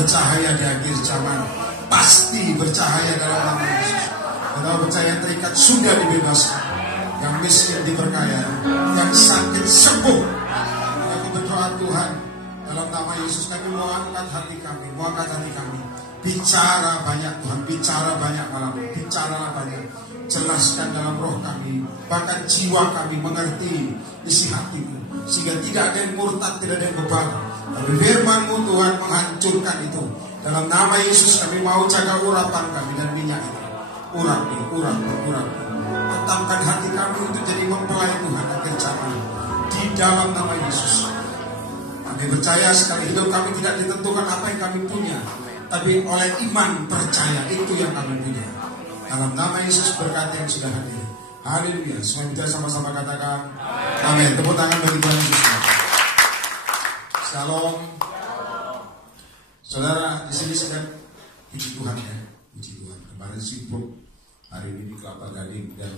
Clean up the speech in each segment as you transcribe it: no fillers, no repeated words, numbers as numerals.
bercahaya di akhir zaman. Pasti bercahaya dalam nama Yesus. Kita percaya yang terikat sudah dibebaskan, yang miskin diberkaya, yang sakit sembuh. Kami berdoa Tuhan, dalam nama Yesus kami mau angkat hati kami, bicara banyak Tuhan, bicara banyak malam, bicaralah banyak, jelaskan dalam roh kami, bahkan jiwa kami mengerti isi hatimu, sehingga tidak ada yang murtad, tidak ada yang bebal, tapi firman-Mu Tuhan menghancurkan itu. Dalam nama Yesus kami mau jaga urapan kami dan minyak itu, urapi. Tetapkan hati kami untuk jadi mempelai Tuhan akhir zaman, di dalam nama Yesus. Kami percaya sekali hidup kami tidak ditentukan apa yang kami punya, tapi oleh iman percaya itu yang kami punya. Dalam nama Yesus berkata yang sudah hadir. Haleluya. Semua kita sama-sama katakan amin. Tepuk tangan bagi Tuhan Yesus. Shalom. Saudara di sini sedang puji Tuhan ya, puji Tuhan. Kemarin sibuk, hari ini di Kelapa Gading, dan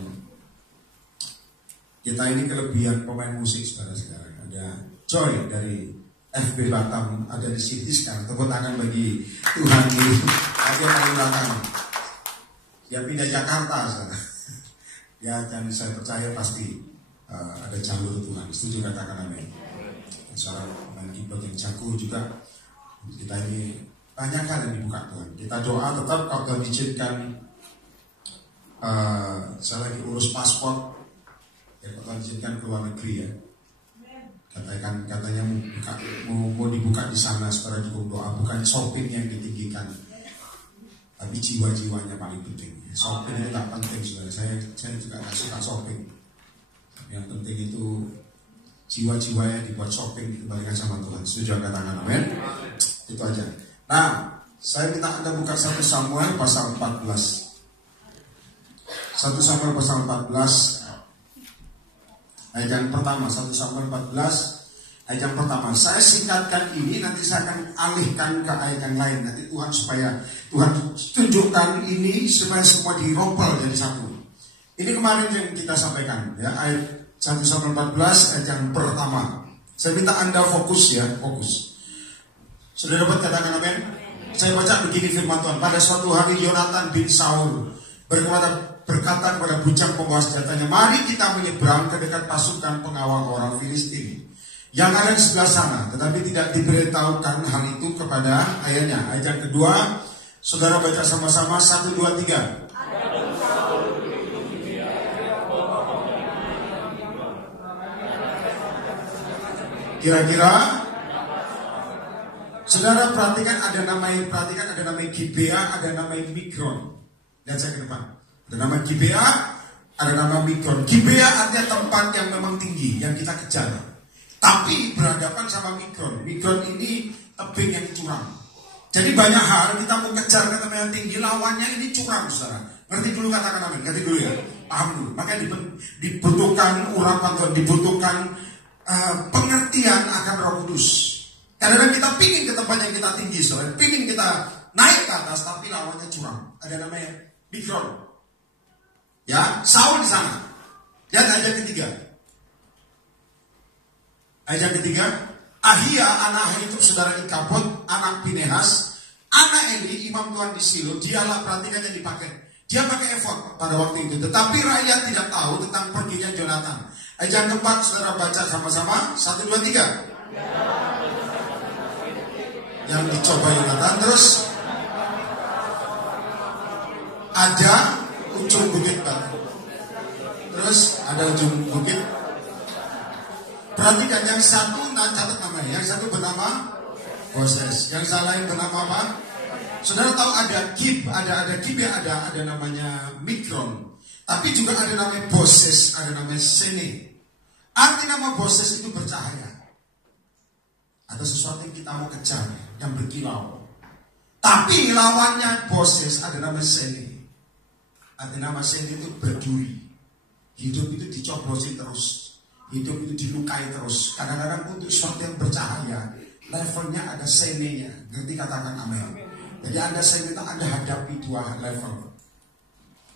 kita ini kelebihan pemain musik saudara sekarang. Ada Joy dari FB Batam, ada di sini sekarang. Tepuk tangan bagi Tuhan ini. Ada yang belakang. Ya pindah Jakarta saudara. Ya, dan saya percaya pasti ada jalur Tuhan. Setuju katakan amin. Seorang pemain keyboard yang jago juga. Kita ini banyak hal yang dibuka Tuhan. Kita doa tetap kalau Tuhan izinkan. Saya lagi urus paspor. Ya, kalau Tuhan izinkan ke luar negeri ya. Katanya mau dibuka di sana supaya cukup doa. Bukan shopping yang ditinggikan, tapi jiwa-jiwanya paling penting. Shopping itu tak penting saudara. Saya juga gak suka shopping. Yang penting itu jiwa-jiwa yang dibuat shopping dikembalikan sama Tuhan. Setuju katakan amin. Itu aja. Nah, saya minta Anda buka 1 Samuel pasal 14. 1 Samuel pasal 14 ayat yang pertama. 1 Samuel 14 ayat yang pertama. Saya singkatkan ini, nanti saya akan alihkan ke ayat yang lain. Nanti Tuhan tunjukkan ini supaya semua dirompel jadi satu. Ini kemarin yang kita sampaikan ya, ayat 1 Samuel 14 ayat yang pertama. Saya minta Anda fokus ya, fokus. Sudah dapat katakan amin? Saya baca begini firman Tuhan. Pada suatu hari Yonatan bin Saul berkata kepada bujang pembawa senjatanya, mari kita menyeberang ke dekat pasukan pengawal orang Filistin yang ada di sebelah sana. Tetapi tidak diberitahukan hal itu kepada ayahnya. Ayat yang kedua, saudara baca sama-sama 1, 2, 3. Kira-kira saudara perhatikan ada nama Gibea, ada nama Migron. Lihat saya ke depan. Ada nama Gibea, ada nama Migron. Gibea artinya tempat yang memang tinggi, yang kita kejar. Tapi berhadapan sama Migron. Migron ini tebing yang curam. Jadi banyak hal kita mau kejar ke tempat yang tinggi, lawannya ini curam saudara. Ngerti dulu katakan amin, ngerti dulu ya. Paham dulu. Makanya dibutuhkan urapan Tuhan, dibutuhkan pengertian akan Roh Kudus. Kadang-kadang kita pingin ke tempat yang kita tinggi, saudara. Pingin kita naik ke atas, tapi lawannya curam. Ada namanya Migron. Ya, Saul di sana. Lihat ayat ketiga. Ayat ketiga, Ahia anak Ahitub saudara Ikabod, anak Pinehas, anak Eli, imam Tuhan di Silo. Dialah perhatikan yang dipakai. Dia pakai efod pada waktu itu. Tetapi rakyat tidak tahu tentang perginya Jonatan. Ayat yang keempat, saudara baca sama-sama. 1, 2, 3. Yang dicoba Yonatan. Terus ada ujung bukit batu. Terus ada ujung bukit. Perhatikan yang satu, catat namanya. Yang satu bernama Boses. Yang lain bernama apa? Saudara tahu ada Gib, ada Gib, ada namanya Migron. Tapi juga ada namanya Boses, ada namanya Sene. Arti nama Boses itu bercahaya. Ada sesuatu yang kita mau kejar yang berkilau. Tapi lawannya Boses ada nama Sene. Ada nama Sene itu berduri. Hidup itu dicoblosi terus. Hidup itu dilukai terus. Kadang-kadang untuk sesuatu yang bercahaya, levelnya ada senenya. Nanti katakan amin. Jadi Anda saya minta Anda hadapi 2 level.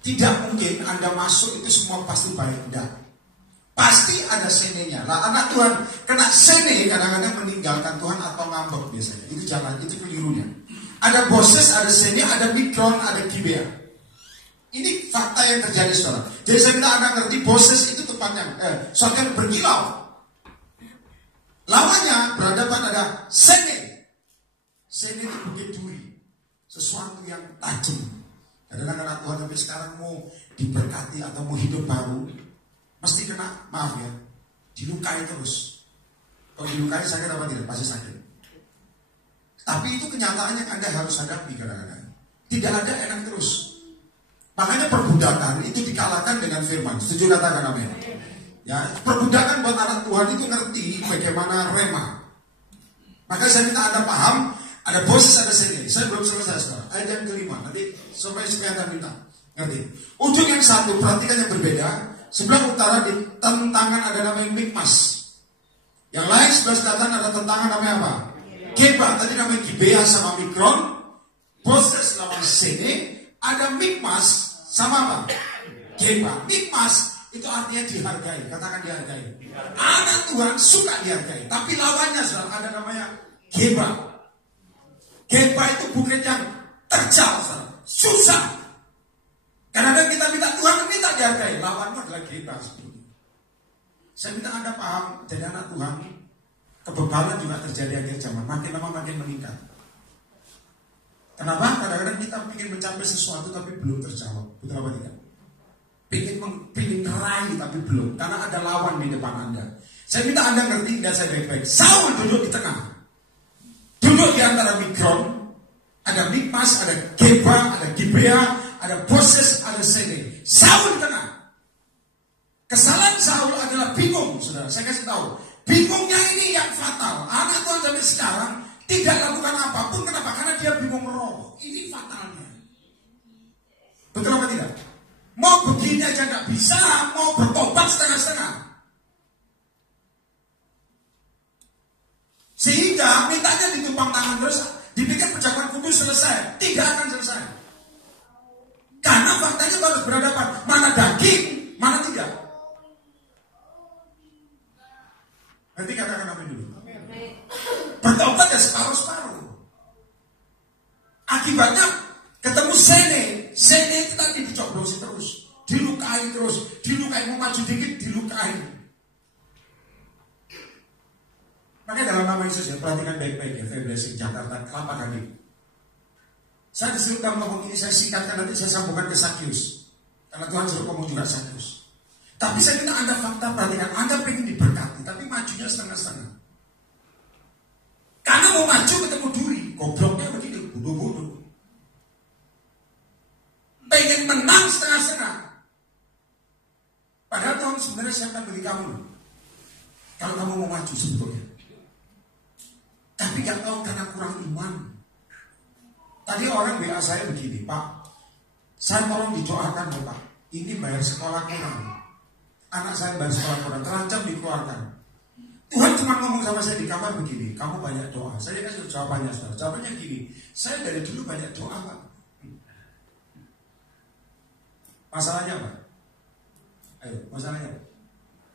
Tidak mungkin Anda masuk itu semua pasti baik. Tidak. Pasti ada senenya. Lah anak Tuhan kena sene kadang-kadang meninggalkan Tuhan atau ngambek biasanya. Itu jangan, itu kelirunya. Ada Boses, ada Sene, ada Mikron, ada Gibea. Ini fakta yang terjadi, saudara. Jadi saya minta Anda ngerti, Boses itu tempatnya sesuatu yang berkilau. Lawannya berhadapan ada Sene. Sene itu bukit duri, sesuatu yang tajam. Kadang-kadang anak Tuhan sampai sekarang mau diberkati atau mau hidup baru, mesti kena, maaf ya, dilukai terus. Kalau dilukai sakit apa tidak? Pasti sakit. Tapi itu kenyataan yang Anda harus hadapi kadang-kadang. Tidak ada enak terus. Makanya perbudakan itu dikalahkan dengan firman. Setuju, katakan amin. Ya, perbudakan buat anak Tuhan itu ngerti bagaimana rema. Maka saya minta Anda paham, ada Boses, ada Sene. Saya belum selesai sekarang. Ayat yang kelima, nanti supaya Anda minta ngerti. Ujung yang satu, perhatikan yang berbeda. Sebelah utara di tentangan ada namanya Mikmas. Yang lain sebelah selatan ada tentangan namanya apa? Geba. Tadi namanya Gibea sama Mikron. Boses lawan Sene. Ada Mikmas sama apa? Geba. Mikmas itu artinya dihargai. Katakan dihargai. Anak Tuhan suka dihargai. Tapi lawannya ada namanya Geba. Geba itu bukit yang terjal, susah. Kadang-kadang kita minta Tuhan, minta dihargai. Lawannya adalah Geba. Saya minta Anda paham, jadi anak Tuhan, kebebalan juga terjadi akhir zaman. Makin lama makin meningkat. Kenapa? Kadang-kadang kita ingin mencapai sesuatu tapi belum terjawab. Betul apa tidak? Ingin meraih tapi belum. Karena ada lawan di depan Anda. Saya minta Anda ngerti, dan saya baik-baik. Saul duduk di tengah. Duduk di antara Mikron. Ada Mikmas, ada Geba, ada Gibea, ada Boses, ada Sene. Saul di tengah. Kesalahan Saul adalah bingung, saudara. Saya kasih tahu. Bingungnya ini yang fatal. Anak Tuhan sampai sekarang tidak lakukan apapun. Kenapa? Karena dia bingung roh. Ini fatalnya. Betul apa tidak? Mau begini aja nggak bisa, mau bertobat setengah-setengah. Sehingga mintanya ditumpang tangan terus, dipikir pejabat kudus selesai. Tidak akan selesai. Karena faktanya harus berhadapan. Mana daging, mana tidak. Nanti katakan apa dulu? Bertobat ya separuh-separuh. Akibatnya ketemu Sene. Sene itu tadi dicoblosi terus. Dilukai terus. Dilukai, mau maju dikit dilukai. Makanya dalam nama Yesus ya, perhatikan baik-baik ya. Februari Jakarta, Kelapa Gading. Saya disuruh ngomong ini, saya singkatkan, nanti saya sambungkan ke Sakyus. Karena Tuhan suruh ngomong juga Sakyus. Tapi saya minta Anda fakta, perhatikan. Anda pengen diberkati, tapi majunya setengah-setengah. Karena mau maju ketemu duri. Gobloknya begitu, bodoh-bodoh. Pengen menang setengah-setengah. Padahal Tuhan sebenarnya siapkan bagi kamu. Kalau kamu mau maju sebetulnya. Tapi gak tahu karena kurang iman. Tadi orang WA saya begini, Pak, saya tolong didoakan ya Pak. Ini bayar sekolah kurang. Anak saya bayar sekolah kurang, terancam dikeluarkan. Tuhan cuma ngomong sama saya di kamar begini, kamu banyak doa. Saya kasih jawabannya, saudara. Jawabannya gini, saya dari dulu banyak doa Pak. Masalahnya apa? Ayo, masalahnya apa?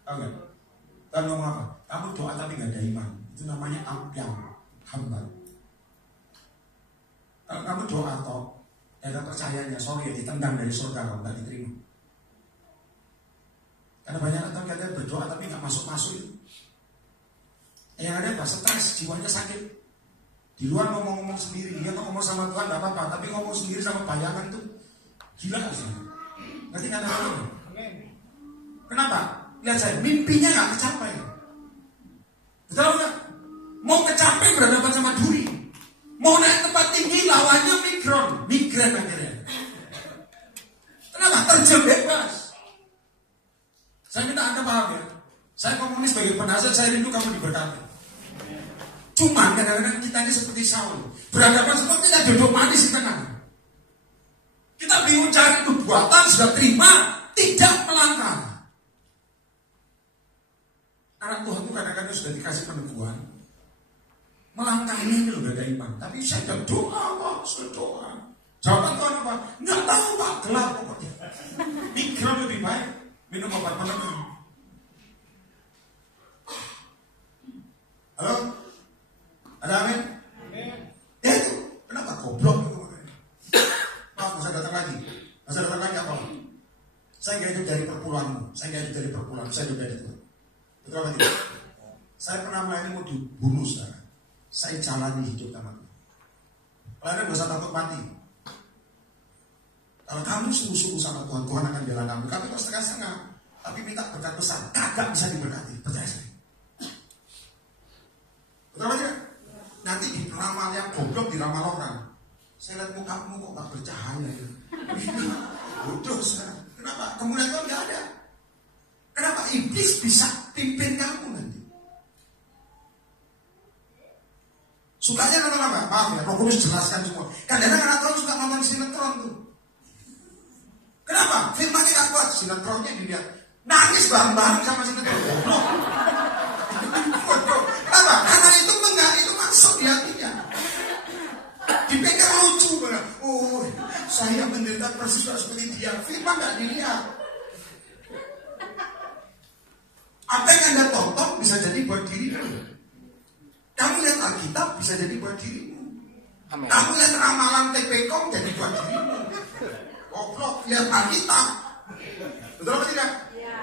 Tahu gak? Tuhan ngomong apa? Kamu doa tapi gak ada iman. Itu namanya ampiang, hamba. Kalau kamu doa toh, ada percayanya, sorry ya, ditendang dari surga, kamu gak diterima. Karena banyak orang katanya berdoa tapi gak masuk-masuk itu. Yang ada apa? Stres, jiwanya sakit. Di luar ngomong-ngomong sendiri, dia ngomong sama Tuhan gak apa-apa, tapi ngomong sendiri sama bayangan tuh gila sih. Ngerti gak ada? Kenapa? Lihat saya, mimpinya gak kecapai. Betul gak? Mau kecapai berhadapan sama duri. Mau naik tempat tinggi lawannya migran akhirnya. Kenapa? Terjun bebas. Saya minta Anda paham ya. Saya ngomong ini sebagai penasihat, saya rindu kamu diberkati. Cuma kadang-kadang kita ini seperti Saul. Berhadapan semua kita duduk manis di tengah. Kita bingung cari nubuatan, sudah terima, tidak melangkah. Anak Tuhan itu kadang-kadang sudah dikasih peneguhan. Melangkah ini loh gak ada iman. Tapi saya udah doa Pak, sudah doa. Jawaban Tuhan apa? Nggak tahu Pak, gelap pokoknya. Mikir lebih baik, minum obat penenang. Halo? Ada amin? Ya itu, kenapa kok Saya nggak hidup dari perpulangmu, saya nggak hidup dari perpulang, saya hidup dari Tuhan. Betul apa tidak? Saya pernah melayani mau dibunuh sekarang. Saya jalani hidup sama Tuhan. Kalian gak usah takut mati. Kalau kamu sungguh-sungguh sama Tuhan, Tuhan akan bela kamu. Kamu terus setengah-setengah, tapi minta berkat besar, kagak bisa diberkati. Percaya saya. Betul apa tidak? Nanti di ramal yang goblok diramal orang. Saya lihat mukamu kok gak bercahaya ya. Bodoh sekarang. Kenapa? Kemudian Tuhan gak ada. Kenapa? Iblis bisa pimpin kamu nanti. Sukanya nonton apa? Maaf ya, Roh Kudus jelaskan semua. Kadang-kadang anak Tuhan suka nonton sinetron tuh. Kenapa? Firmannya gak kuat. Sinetronnya dilihat. Nangis bareng-bareng sama sinetron. Bodoh. Kenapa? Karena itu enggak, itu masuk di hatinya. Dipegang lucu banget. Oh, saya menderita persis seperti dia. Firman gak dilihat. Apa yang Anda tonton bisa jadi buat dirimu. Kamu lihat Alkitab bisa jadi buat dirimu. Amen. Kamu lihat ramalan TPKOM jadi buat dirimu. Goblok, lihat Alkitab. Betul apa tidak? Iya.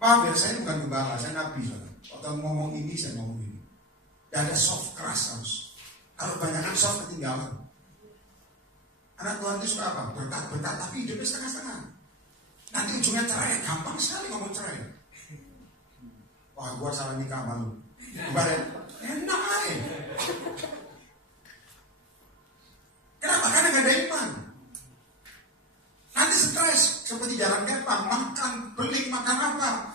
Maaf ya, saya bukan gembala, saya nabi. Kalau ngomong ini, saya ngomong ini. Dan ada soft keras harus. Kalau kebanyakan soft ketinggalan. Anak Tuhan itu suka apa? Berkat-berkat, tapi hidupnya setengah-setengah. Nanti ujungnya cerai, gampang sekali ngomong cerai. Wah, gua salah nikah sama lu. Ibarat enak aja. Kenapa? Karena gak ada iman. Nanti stres, seperti jalan kepang, makan, beli, makan apa.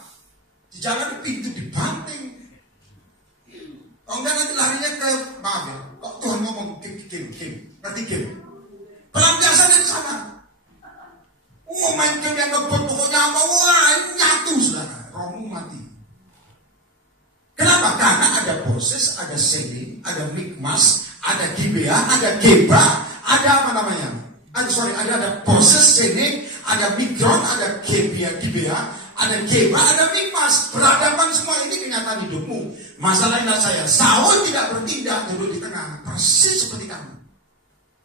Di jalan pintu dibanting. Kalau enggak nanti larinya ke, maaf ya, kok Tuhan ngomong game, ngerti game. Pelampiasan itu sama. Main game yang ngebut, pokoknya apa, wah nyatu sudah. Romu mati. Kenapa? Karena ada Boses, ada Seni, ada Mikmas, ada Gibea, ada Geba, ada apa namanya? Ada Boses, Seni, ada Migron, ada Gibea, ada Geba, ada Mikmas. Berhadapan semua ini kenyataan hidupmu. Masalahnya saya, Saul tidak bertindak duduk di tengah, persis seperti kamu.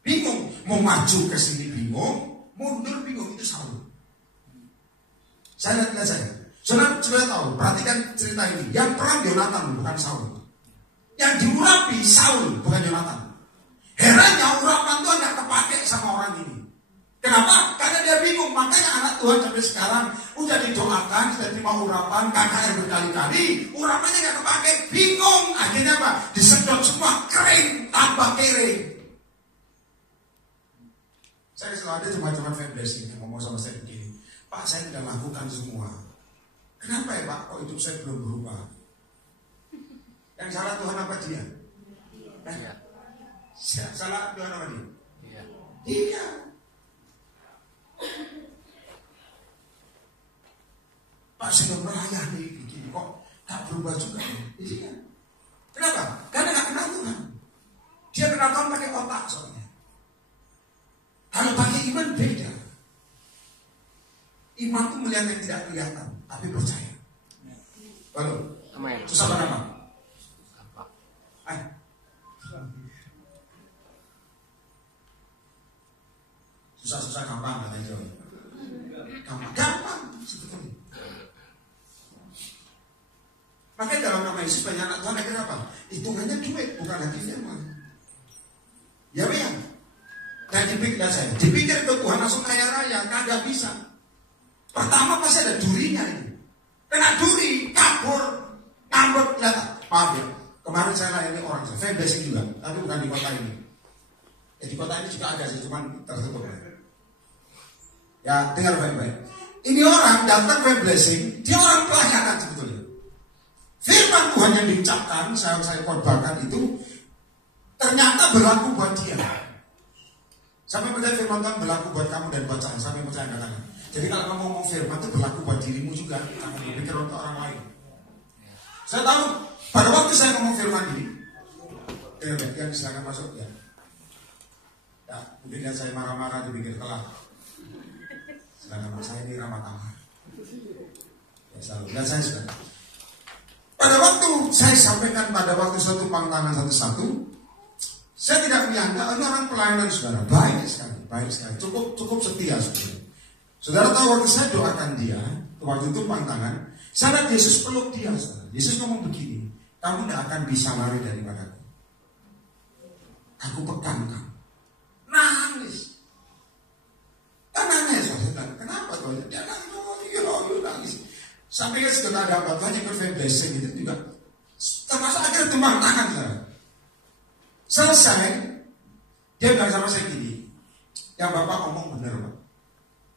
Bingung, mau maju ke sini bingung, mundur bingung, itu Saul. Saya lihat saya. Saudara tahu, perhatikan cerita ini. Yang perang Yonatan bukan Saul. Yang diurapi Saul bukan Yonatan. Herannya urapan Tuhan gak kepake sama orang ini. Kenapa? Karena dia bingung. Makanya anak Tuhan sampai sekarang udah didoakan, sudah terima urapan, KKR berkali-kali, urapannya gak kepake, bingung. Akhirnya apa? Disedot semua, kering, tambah kering. Saya selalu ada cuma-cuma fanbase yang ngomong sama saya begini. Pak, saya tidak lakukan semua. Kenapa ya Pak, kok hidup saya belum berubah? Yang salah Tuhan apa dia? Iya. Salah Tuhan apa dia? Iya. Pak, sudah melayani begini kok tak berubah juga. Iya. Kenapa? Karena gak kenal Tuhan. Dia kenal Tuhan pakai otak soalnya. Kalau pakai iman beda. Iman itu melihat yang tidak kelihatan, tapi percaya. Lalu, susah apa? Susah-susah gampang kata itu. Gampang sebetulnya. Makanya dalam nama Yesus banyak anak Tuhan akhirnya apa? Hitungannya duit, bukan lagi firman. Ya memang. Dan dipikir ke Tuhan langsung kaya raya, kagak bisa. Pertama pasti ada durinya ini. Kena duri, kabur, ngambek, kelihatan. Maaf ya, kemarin saya layani orang, saya blessing juga, tapi bukan di kota ini. Ya, di kota ini juga ada sih, cuman tertutup. Ya, dengar baik-baik. Ini orang datang ke blessing, dia orang pelayanan sebetulnya. Firman Tuhan yang diucapkan, saya korbankan itu, ternyata berlaku buat dia. Sampai percaya firman Tuhan berlaku buat kamu dan buat saya, sampai percaya katakan. Jadi kalau kamu ngomong firman itu berlaku buat dirimu juga, jangan berpikir untuk orang lain. Saya tahu, pada waktu saya ngomong firman ini, yang silakan masuk ya. Ya, mungkin lihat saya marah-marah di pinggir kelas. Silakan masuk, saya ini ramah tamah. Ya selalu, lihat saya sudah. Pada waktu saya sampaikan pada waktu satu pangtangan satu-satu, Saya tidak menyangka ini orang pelayanan saudara, baik sekali, cukup setia saudara. Saudara tahu waktu saya doakan dia, waktu itu pantangan, saya lihat Yesus peluk dia saudara. Yesus ngomong begini, kamu tidak akan bisa lari daripadaku. Aku pegang kamu. Nangis. Nangis saudara. Kenapa tuh? Dia nangis. Sampai setelah ada apa-apanya blessing itu juga termasuk akhirnya tumbang tangan saudara. Selesai, dia bilang sama saya gini, yang Bapak ngomong benar Pak.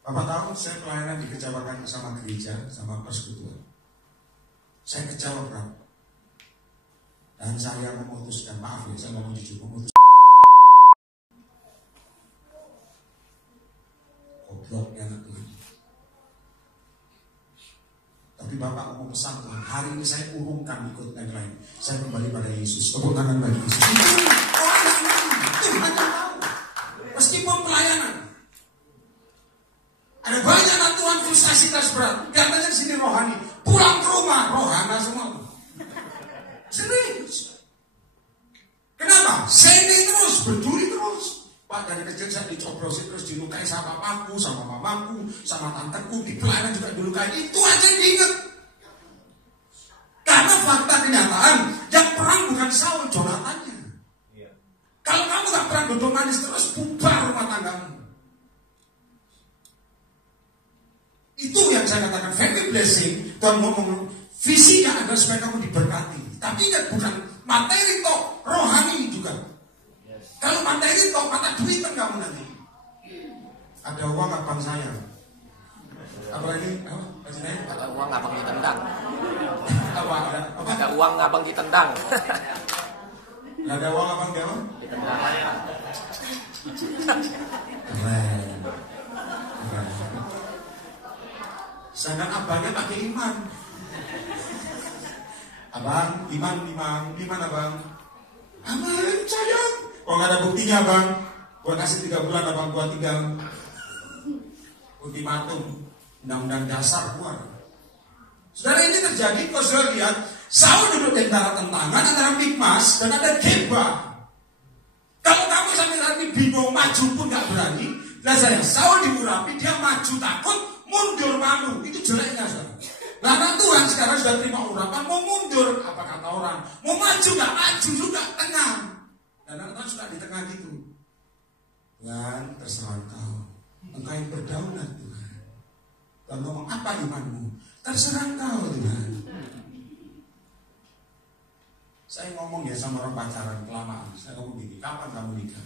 Bapak tahu saya pelayanan dikecewakan sama gereja, sama persekutuan. Saya kecewa berat. Dan saya memutuskan, maaf ya, saya ngomong jujur, memutuskan. Gobloknya anak Tuhan. Tapi Bapak ngomong pesan Tuhan, hari ini saya urungkan ikut yang lain. Saya kembali pada Yesus. Tepuk tangan bagi Yesus. Tuhan yang tahu. Meskipun pelayanan, ada banyak anak Tuhan frustasi kelas berat. Katanya di sini rohani, pulang ke rumah rohana semua. Serius. Kenapa? Sending terus, berduri terus. Pak, dari kecil saya dicoblosin terus dilukai sama papaku, sama mamaku, sama tanteku, di pelayanan juga dilukai. Itu aja diingat. Karena fakta kenyataan, yang perang bukan Saul, Jonathannya. Kalau kamu gak perang duduk manis terus, bubar rumah tanggamu. Itu yang saya katakan family blessing. Tuhan ngomong visinya adalah supaya kamu diberkati. Tapi ingat, bukan materi toh, rohani juga. Kalau materi toh, mata duit kan kamu nanti. Ada uang abang saya. Apalagi ada uang abang ditendang. Apa? Ada uang abang ditendang. Ada uang abang dia? Ditendang. Keren. Sedangkan abangnya pakai iman. Abang, iman abang. Aman, sayang. Kalau nggak ada buktinya abang, gua kasih 3 bulan abang gua tinggal ultimatum, undang-undang dasar gua. Saudara, ini terjadi kalau saudara lihat, Saul duduk di antara tentangan antara Mikmas dan ada Geba. Kalau kamu sampai saat ini bingung, maju pun nggak berani. Nah saya, Saul diurapi, dia maju takut, mundur malu. Itu jeleknya saudara. Nah Tuhan sekarang sudah terima urapan, mau mundur, apa kata orang? Mau maju nggak maju juga, tengah. Dan Tuhan sudah di tengah gitu. Tuhan terserah engkau. Engkau yang berdaulat Tuhan. Tuhan ngomong apa imanmu? Terserah engkau Tuhan. Saya ngomong ya sama orang pacaran kelamaan. Saya ngomong gini, kapan kamu nikah?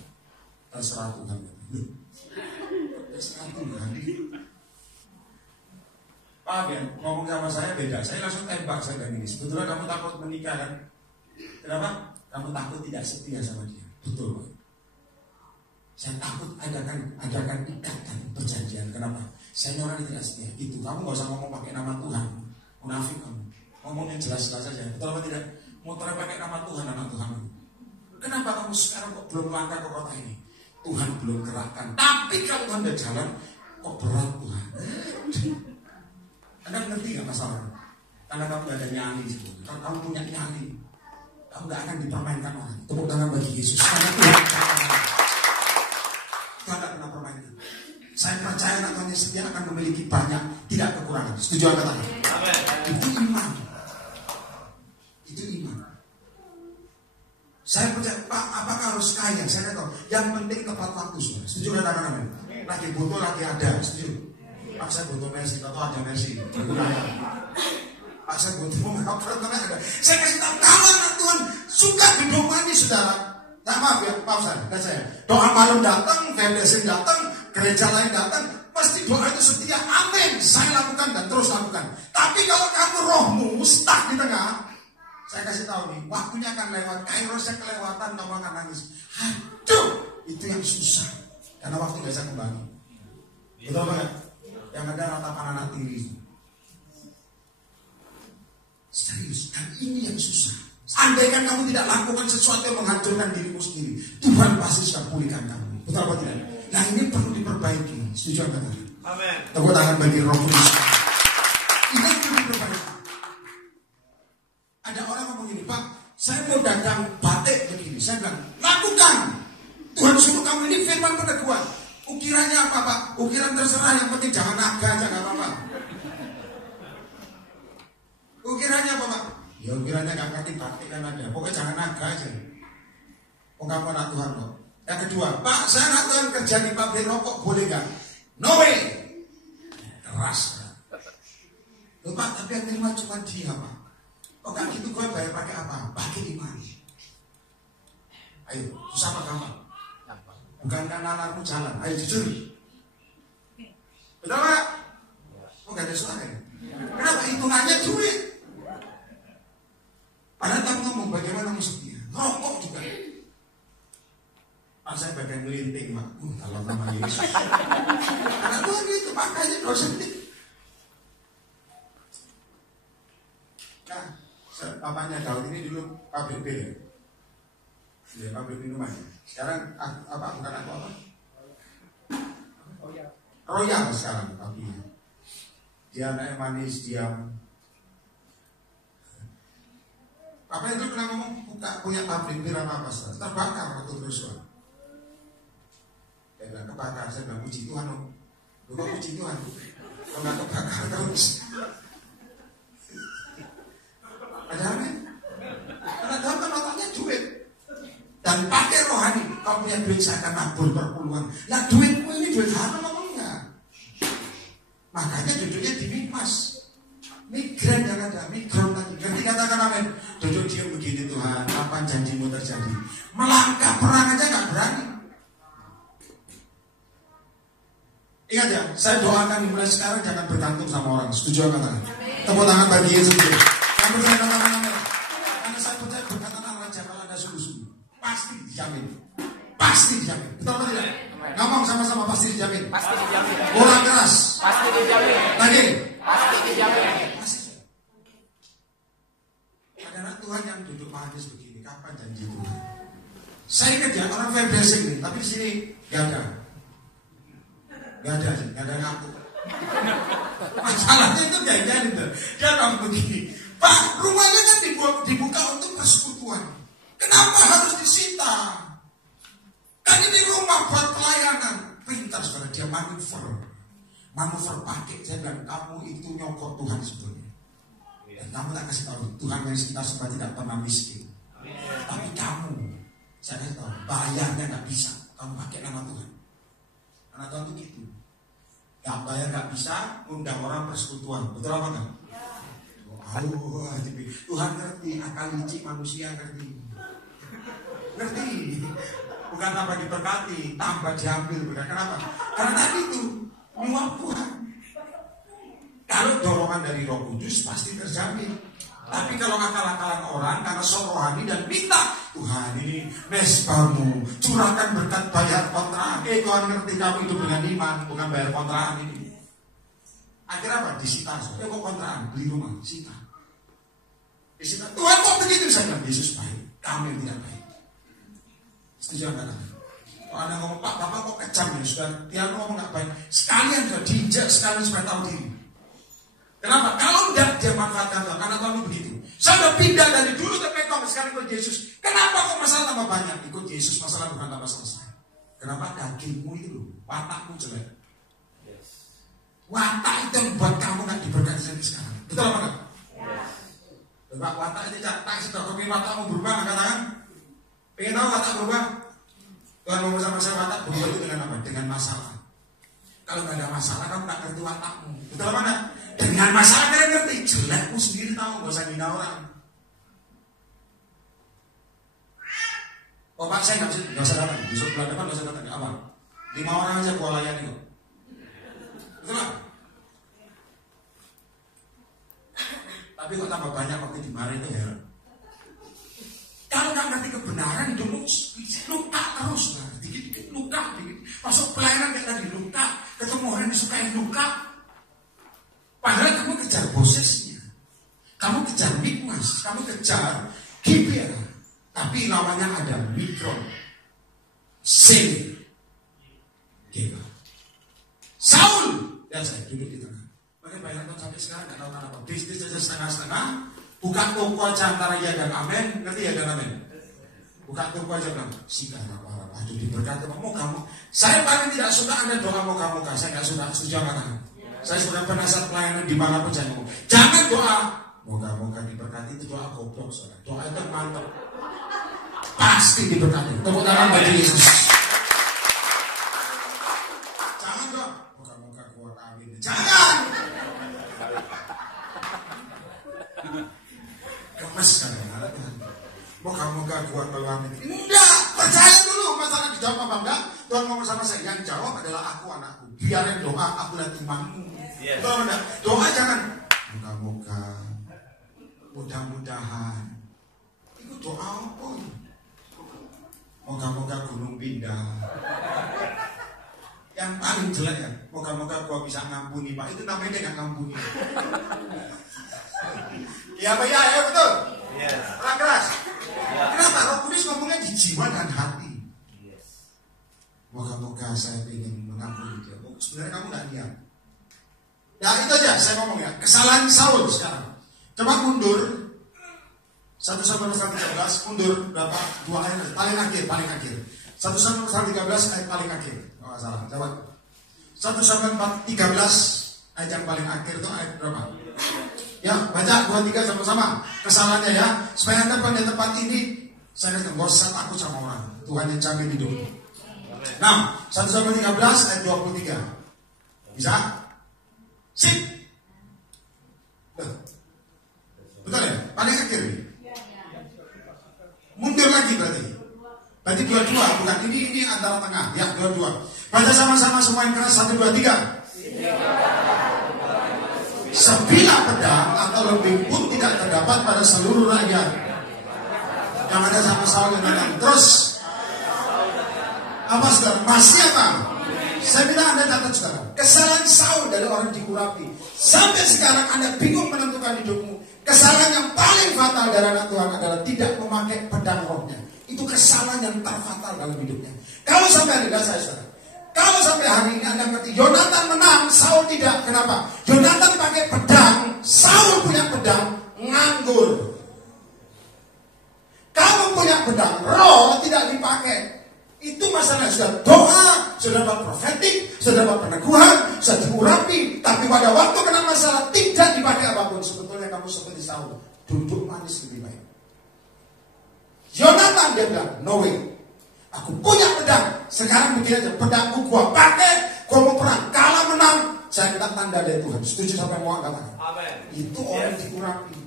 Terserah Tuhan. Terserah Tuhan. Paham ya, ngomong sama saya beda. Saya langsung tembak saya bilang ini. Sebetulnya kamu takut menikah kan? Kenapa? Kamu takut tidak setia sama dia. Betul Pak. Saya takut adakan ikatan perjanjian. Kenapa? Saya orang yang tidak setia. Gitu. Kamu gak usah ngomong pakai nama Tuhan. Munafik kamu. Ngomong yang jelas-jelas saja. Betul apa tidak? Motornya pakai nama Tuhan, anak Tuhan. Kenapa kamu sekarang kok belum langkah ke kota ini? Tuhan belum gerakkan. Tapi kalau Tuhan udah jalan, kok berat Tuhan? Anda ngerti gak masalah? Karena kamu gak ada nyali. Kalau kamu punya nyali, kamu gak akan dipermainkan orang. Tepuk tangan bagi Yesus. Karena Tuhan gak pernah permainkan. Saya percaya anak Tuhan yang setia akan memiliki banyak, tidak kekurangan. Setuju atau tidak? Itu iman. Itu iman. Saya percaya, Pak, apakah harus kaya? Saya tahu. Yang penting tepat waktu. Setuju katakan amin? Lagi butuh, lagi ada. Setuju? Pak, saya butuh Messi. Atau ada Messi. Pak, saya butuh ada. Saya kasih tahu, kalau anak Tuhan suka duduk manis, saudara. Nah, maaf ya, maaf saya. Doa malam datang, blessing datang, gereja lain datang, pasti doa itu setia. Amin. Saya lakukan dan terus lakukan. Tapi kalau kamu rohmu stuck di tengah, saya kasih tahu nih, waktunya akan lewat. Kairosnya kelewatan, kamu akan nangis. Aduh, itu yang susah. Karena waktu gak bisa kembali. Betul banget. Yang ada ratapan anak tiri. Serius, dan ini yang susah. Andaikan kamu tidak lakukan sesuatu yang menghancurkan dirimu sendiri, Tuhan pasti sudah pulihkan kamu. Betul apa tidak? Nah ini perlu diperbaiki. Setuju apa tidak? Amin. Tepuk tangan bagi Roh Kudus. Ini perlu diperbaiki. Ada orang ngomong gini, Pak, saya mau dagang batik begini. Saya bilang, lakukan. Tuhan suruh kamu ini firman peneguhan. Ukirannya apa Pak? Ukiran terserah, yang penting jangan naga aja, gak apa-apa. Ukirannya apa Pak? Ya ukirannya gak ngerti batik kan ada. Pokoknya jangan naga aja. Oh kamu anak Tuhan kok. Yang kedua, Pak saya anak Tuhan kerja di pabrik rokok boleh gak? No way. Keras. Loh Pak, tapi yang terima cuma dia Pak. Oh kan gitu gue bayar pakai apa? Pakai iman. Ayo, susah apa gampang? Bukan karena anakmu jalan. Ayo jujur. Betul Pak? Oh gak ada suara ya? Kenapa? Hitungannya duit. Padahal kamu ngomong bagaimana musuhnya? Rokok juga. Pak saya bagian melinting Pak. Kalau nama Yesus. Karena Tuhan itu makanya dosen ini. Nah, papanya Daud ini dulu pabrik bir. Ya, pabrik minuman. Sekarang apa bukan aku apa? Royal sekarang tapi dia anak manis, diam. Apa itu pernah ngomong punya pabrik bir apa terbakar waktu kerusuhan. Dia bilang kebakar, saya bilang puji Tuhan om. Lu kok puji Tuhan? Kalau nggak kebakar terus. Ada apa? Karena Tuhan kan otaknya duit. Dan pakai rohani. Kau punya duit saya akan nabur perpuluhan. Lah duitmu ini duit haram apa enggak? Makanya duduknya di Mikmas. Migran yang ada, migran tadi. Nanti katakan amin. Duduk dia begini Tuhan, kapan janjimu terjadi? Melangkah perang aja gak berani. Ingat ya, saya doakan mulai sekarang jangan bergantung sama orang. Setuju apa enggak? Tepuk tangan bagi Yesus. Kamu percaya katakan amin. Karena saya percaya berkatan Allah jangan ada sungguh-sungguh. Pasti dijamin. Pasti dijamin. Betul atau tidak? Ngomong sama-sama pasti dijamin. Pasti dijamin. Kurang keras. Pasti dijamin. Lagi. Pasti dijamin. Pasti. Ada anak Tuhan yang duduk manis begini. Kapan janji Tuhan? Saya ingat ya orang fair blessing nih, tapi di sini gak ada. Gak ada ngaku. Masalahnya itu gak jadi tuh. Dia bilang begini, Pak rumahnya kan dibuka untuk persekutuan. Kenapa harus disita? Kan ini rumah buat pelayanan. Pintar saudara, dia manuver pakai. Saya bilang kamu itu nyokok Tuhan sebetulnya. Dan kamu tak kasih tahu Tuhan yang kita sebab tidak pernah miskin. Tapi kamu, saya kasih tahu bayarnya nggak bisa. Kamu pakai nama Tuhan. Karena Tuhan itu gitu. Gak bayar gak bisa, undang orang persekutuan. Betul apa enggak? Tuhan ngerti, akal licik manusia ngerti. Ngerti. Bukan tambah diberkati, tambah diambil. Bukan. Kenapa? Karena tadi itu nyuap Tuhan. Kalau dorongan dari Roh Kudus pasti terjamin. Tapi kalau akal-akalan orang karena sok rohani dan minta Tuhan ini mesbamu, curahkan berkat bayar kontrakan. Tuhan ngerti kamu itu dengan iman, bukan bayar kontrakan ini. Akhirnya apa? Disita. Kok kontrakan, beli rumah, sita. Disita. Tuhan kok begitu? Saya bilang Yesus baik, kami tidak baik. Setuju enggak? Kalau ada ngomong Pak, Bapak kok kejam ya? Sudah dia ngomong nggak baik. Sekalian sudah diinjak, sekalian supaya tahu diri. Kenapa? Kalau tidak dia manfaatkan Tuhan, karena Tuhan begitu. Saya sudah pindah dari dulu ke Pekong, sekarang ikut Yesus. Kenapa kok masalah tambah banyak? Ikut Yesus masalah bukan tambah selesai. Kenapa? Dagingmu itu loh, watakmu jelek. Watak itu yang buat kamu nggak diberkati sekarang. Betul apa enggak? Coba watak itu tak sudah kepingin watakmu berubah, katakan. Pengen tahu watak berubah? Tuhan mau bersama saya watak berubah itu dengan apa? Dengan masalah. Kalau nggak ada masalah, kamu nggak ngerti watakmu. Betul apa enggak? Dengan masalah kalian ngerti, jelekmu sendiri tahu, gak usah hina orang. Oh Pak, saya nggak usah datang, besok bulan depan nggak usah datang, apa? 5 orang aja gua layani kok. Betul Pak? Tapi kok tambah banyak waktu dimarahin itu heran. Kalau nggak ngerti kebenaran, hidupmu luka terus, lah. Dikit-dikit luka, dikit. Masuk pelayanan kayak tadi luka, ketemu orang yang disukai luka. Padahal kamu kejar bosesnya, kamu kejar Mikmas, kamu kejar Gibeah, tapi lawannya ada Mikron, Sin, Geba, Saul, dan saya duduk di tengah. Makanya banyak orang sampai sekarang nggak tahu kenapa. Bisnis aja setengah-setengah, bukan toko aja antara ya dan amin, ngerti ya dan amin. Buka toko aja kan, sigara-bara, aduh diberkati, moga-moga. Saya paling tidak suka ada doa moga-moga, saya nggak suka, setuju kan? Saya sudah penasihat pelayanan dimanapun saya ngomong. Jangan doa moga-moga diberkati, itu doa goblok, saudara. Doa itu mantap, pasti diberkati. Tepuk tangan bagi Yesus. Jangan doa moga-moga gua kawin, jangan. Gemes kan ya, moga-moga gua keluar negeri. Enggak, percaya dulu masalah dijawab apa enggak. Tuhan ngomong sama saya, yang jawab adalah aku, anakku. Biarin doa, aku lihat imanmu. Betul enggak? Doa jangan moga-moga, mudah-mudahan. Itu doa apa? Moga-moga gunung pindah. Yang paling jelek ya, moga-moga gua bisa ngampuni Pak. Itu namanya dia nggak ngampuni. Iya Pak, ya betul. Orang keras. Kenapa? Roh Kudus ngomongnya di jiwa dan hati. Moga-moga saya ingin mengampuni dia. Sebenarnya kamu nggak niat. Nah itu aja saya ngomong ya. Kesalahan Saul sekarang. Coba mundur 1 Samuel 13, mundur berapa? 2 ayat paling akhir. 1 Samuel 13 ayat paling akhir. Oh salah. Coba 1 Samuel 13 ayat yang paling akhir itu ayat berapa? Ya, baca 2-3 sama-sama. Kesalahannya ya, supaya Anda pada tempat ini saya katakan, gak usah takut sama orang. Tuhan yang jamin hidup. Nah, 1 Samuel 13 ayat 23. Bisa? Sip. Betul ya? Paling akhir nih. Mundur lagi berarti. Berarti 22, bukan ini antara tengah. Ya, 22. Baca sama-sama semua yang keras 1, 2, 3. Sebilah pedang atau lebih pun tidak terdapat pada seluruh rakyat. Yang ada sama Saul dan Yonatan. Terus apa saudara? Masih apa? Saya minta Anda catat saudara. Kesalahan Saul dari orang diurapi. Sampai sekarang Anda bingung menentukan hidupmu. Kesalahan yang paling fatal dari anak Tuhan adalah tidak memakai pedang rohnya. Itu kesalahan yang terfatal dalam hidupnya. Kalau sampai ada saya saudara, kalau sampai hari ini Anda ngerti Yonatan menang, Saul tidak. Kenapa? Yonatan pakai pedang, Saul punya pedang, nganggur. Kamu punya pedang, roh tidak dipakai. Itu masalah. Sudah doa, sudah dapat profetik, sudah dapat peneguhan, sudah diurapi. Tapi pada waktu kena masalah tidak dipakai apapun. Sebetulnya kamu seperti Saul, duduk manis lebih baik. Yonatan dia bilang, no way. Aku punya pedang. Sekarang begini aja, pedangku gua pakai, gua mau perang, kalah menang, saya minta tanda dari Tuhan. Setuju sampai mau angkat tangan? Amen. Itu orang diurapi.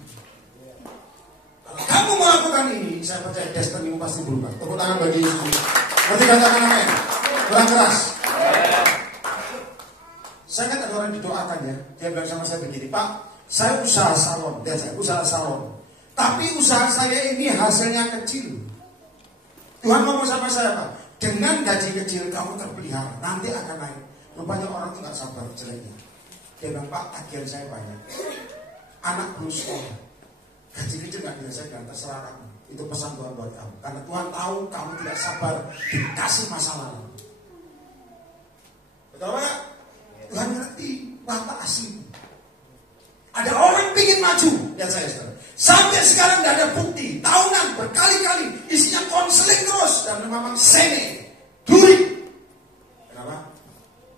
Kalau kamu melakukan ini, saya percaya destinimu pasti berubah. Tepuk tangan bagi Yesus. Berarti katakan amin. Kurang keras. Saya kan ada orang didoakan ya. Dia bilang sama saya begini, Pak, saya usaha salon. Dia saya usaha salon. Tapi usaha saya ini hasilnya kecil. Tuhan ngomong sama saya, Pak, dengan gaji kecil kamu terpelihara, nanti akan naik. Rupanya orang itu gak sabar jeleknya. Dia bilang, Pak, tagihan saya banyak. Anak belum sekolah. Gaji kecil gak bisa, dan terserah kamu. Itu pesan Tuhan buat kamu. Karena Tuhan tahu kamu tidak sabar dikasih masalah. Betul Pak? Tuhan ngerti watak asing. Ada orang ingin maju. Lihat saya sekarang. Sampai sekarang tidak ada bukti. Tahunan berkali-kali isinya konseling terus dan memang sene, duri. Kenapa?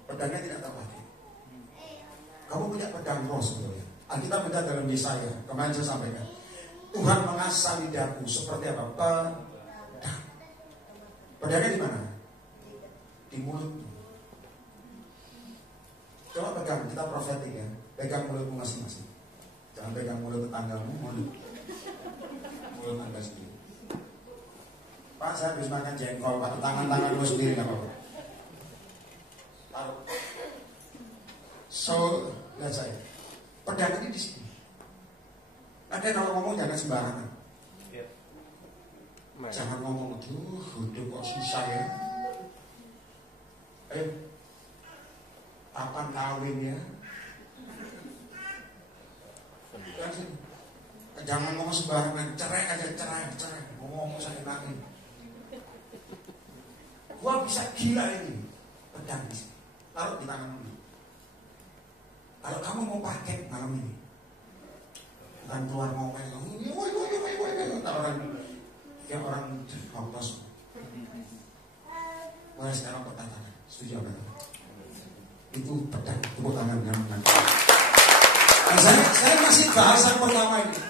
Pedangnya tidak terpakai. Kamu punya pedang roh sebetulnya. Alkitab berkata dalam Yesaya, kemarin saya sampaikan, Tuhan mengasah lidahku seperti apa? Pedang. Pedangnya di mana? Di mulut. Coba pegang, kita profetik ya. Pegang mulutmu masing-masing. Jangan pegang mulut tetanggamu, mulut Anda sendiri. Pak, saya habis makan jengkol, Pak, tangan lu sendiri nggak apa-apa. Taruh. So, lihat saya. Pedang ini di sini. Ada kalau ngomong jangan sembarangan. Jangan ngomong, udah kok susah ya. Kapan kawin ya? Jangan ngomong sembarangan, cerai aja, cerai. Ngomong saya enakin. Gua bisa gila ini. Pedang di sini. Taruh di tangan dulu. Kalau kamu mau pakai malam ini, bukan keluar ngomong, orang kayak orang hopeless. Mulai sekarang perkataan, setuju apa? Itu pedang, tepuk tangan dengan. Nah, saya masih bahasan pertama ini.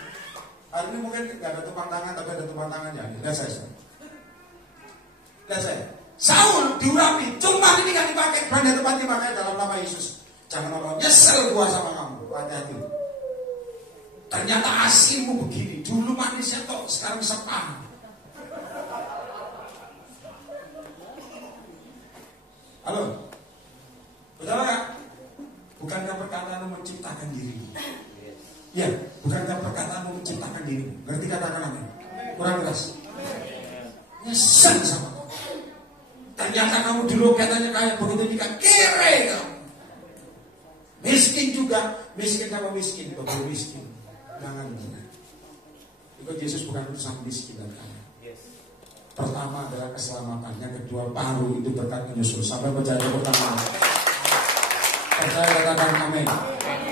Hari ini mungkin nggak ada tepuk tangan, tapi ada tepuk tangannya. Lihat saya. Saul diurapi, cuma ini nggak dipakai, pada tempat dipakai dalam nama Yesus. Jangan orang nyesel gua sama kamu, hati-hati. Ternyata aslimu begini, dulu manisnya kok, sekarang sepam. Halo, betul nggak? Bukankah perkataanmu menciptakan dirimu? Ya, bukankah perkataanmu menciptakan dirimu? Ngerti kata-katanya? Kurang keras. Nyesel sama kamu. Ternyata kamu dulu katanya kayak begitu juga kere kamu. Miskin juga, miskin sama miskin, bapak miskin. Jangan gila. Ikut Yesus bukan urusan miskin dan kaya. Pertama adalah keselamatan, yang kedua paru itu berkat menyusul. Sampai percaya pertama. Percaya katakan amin.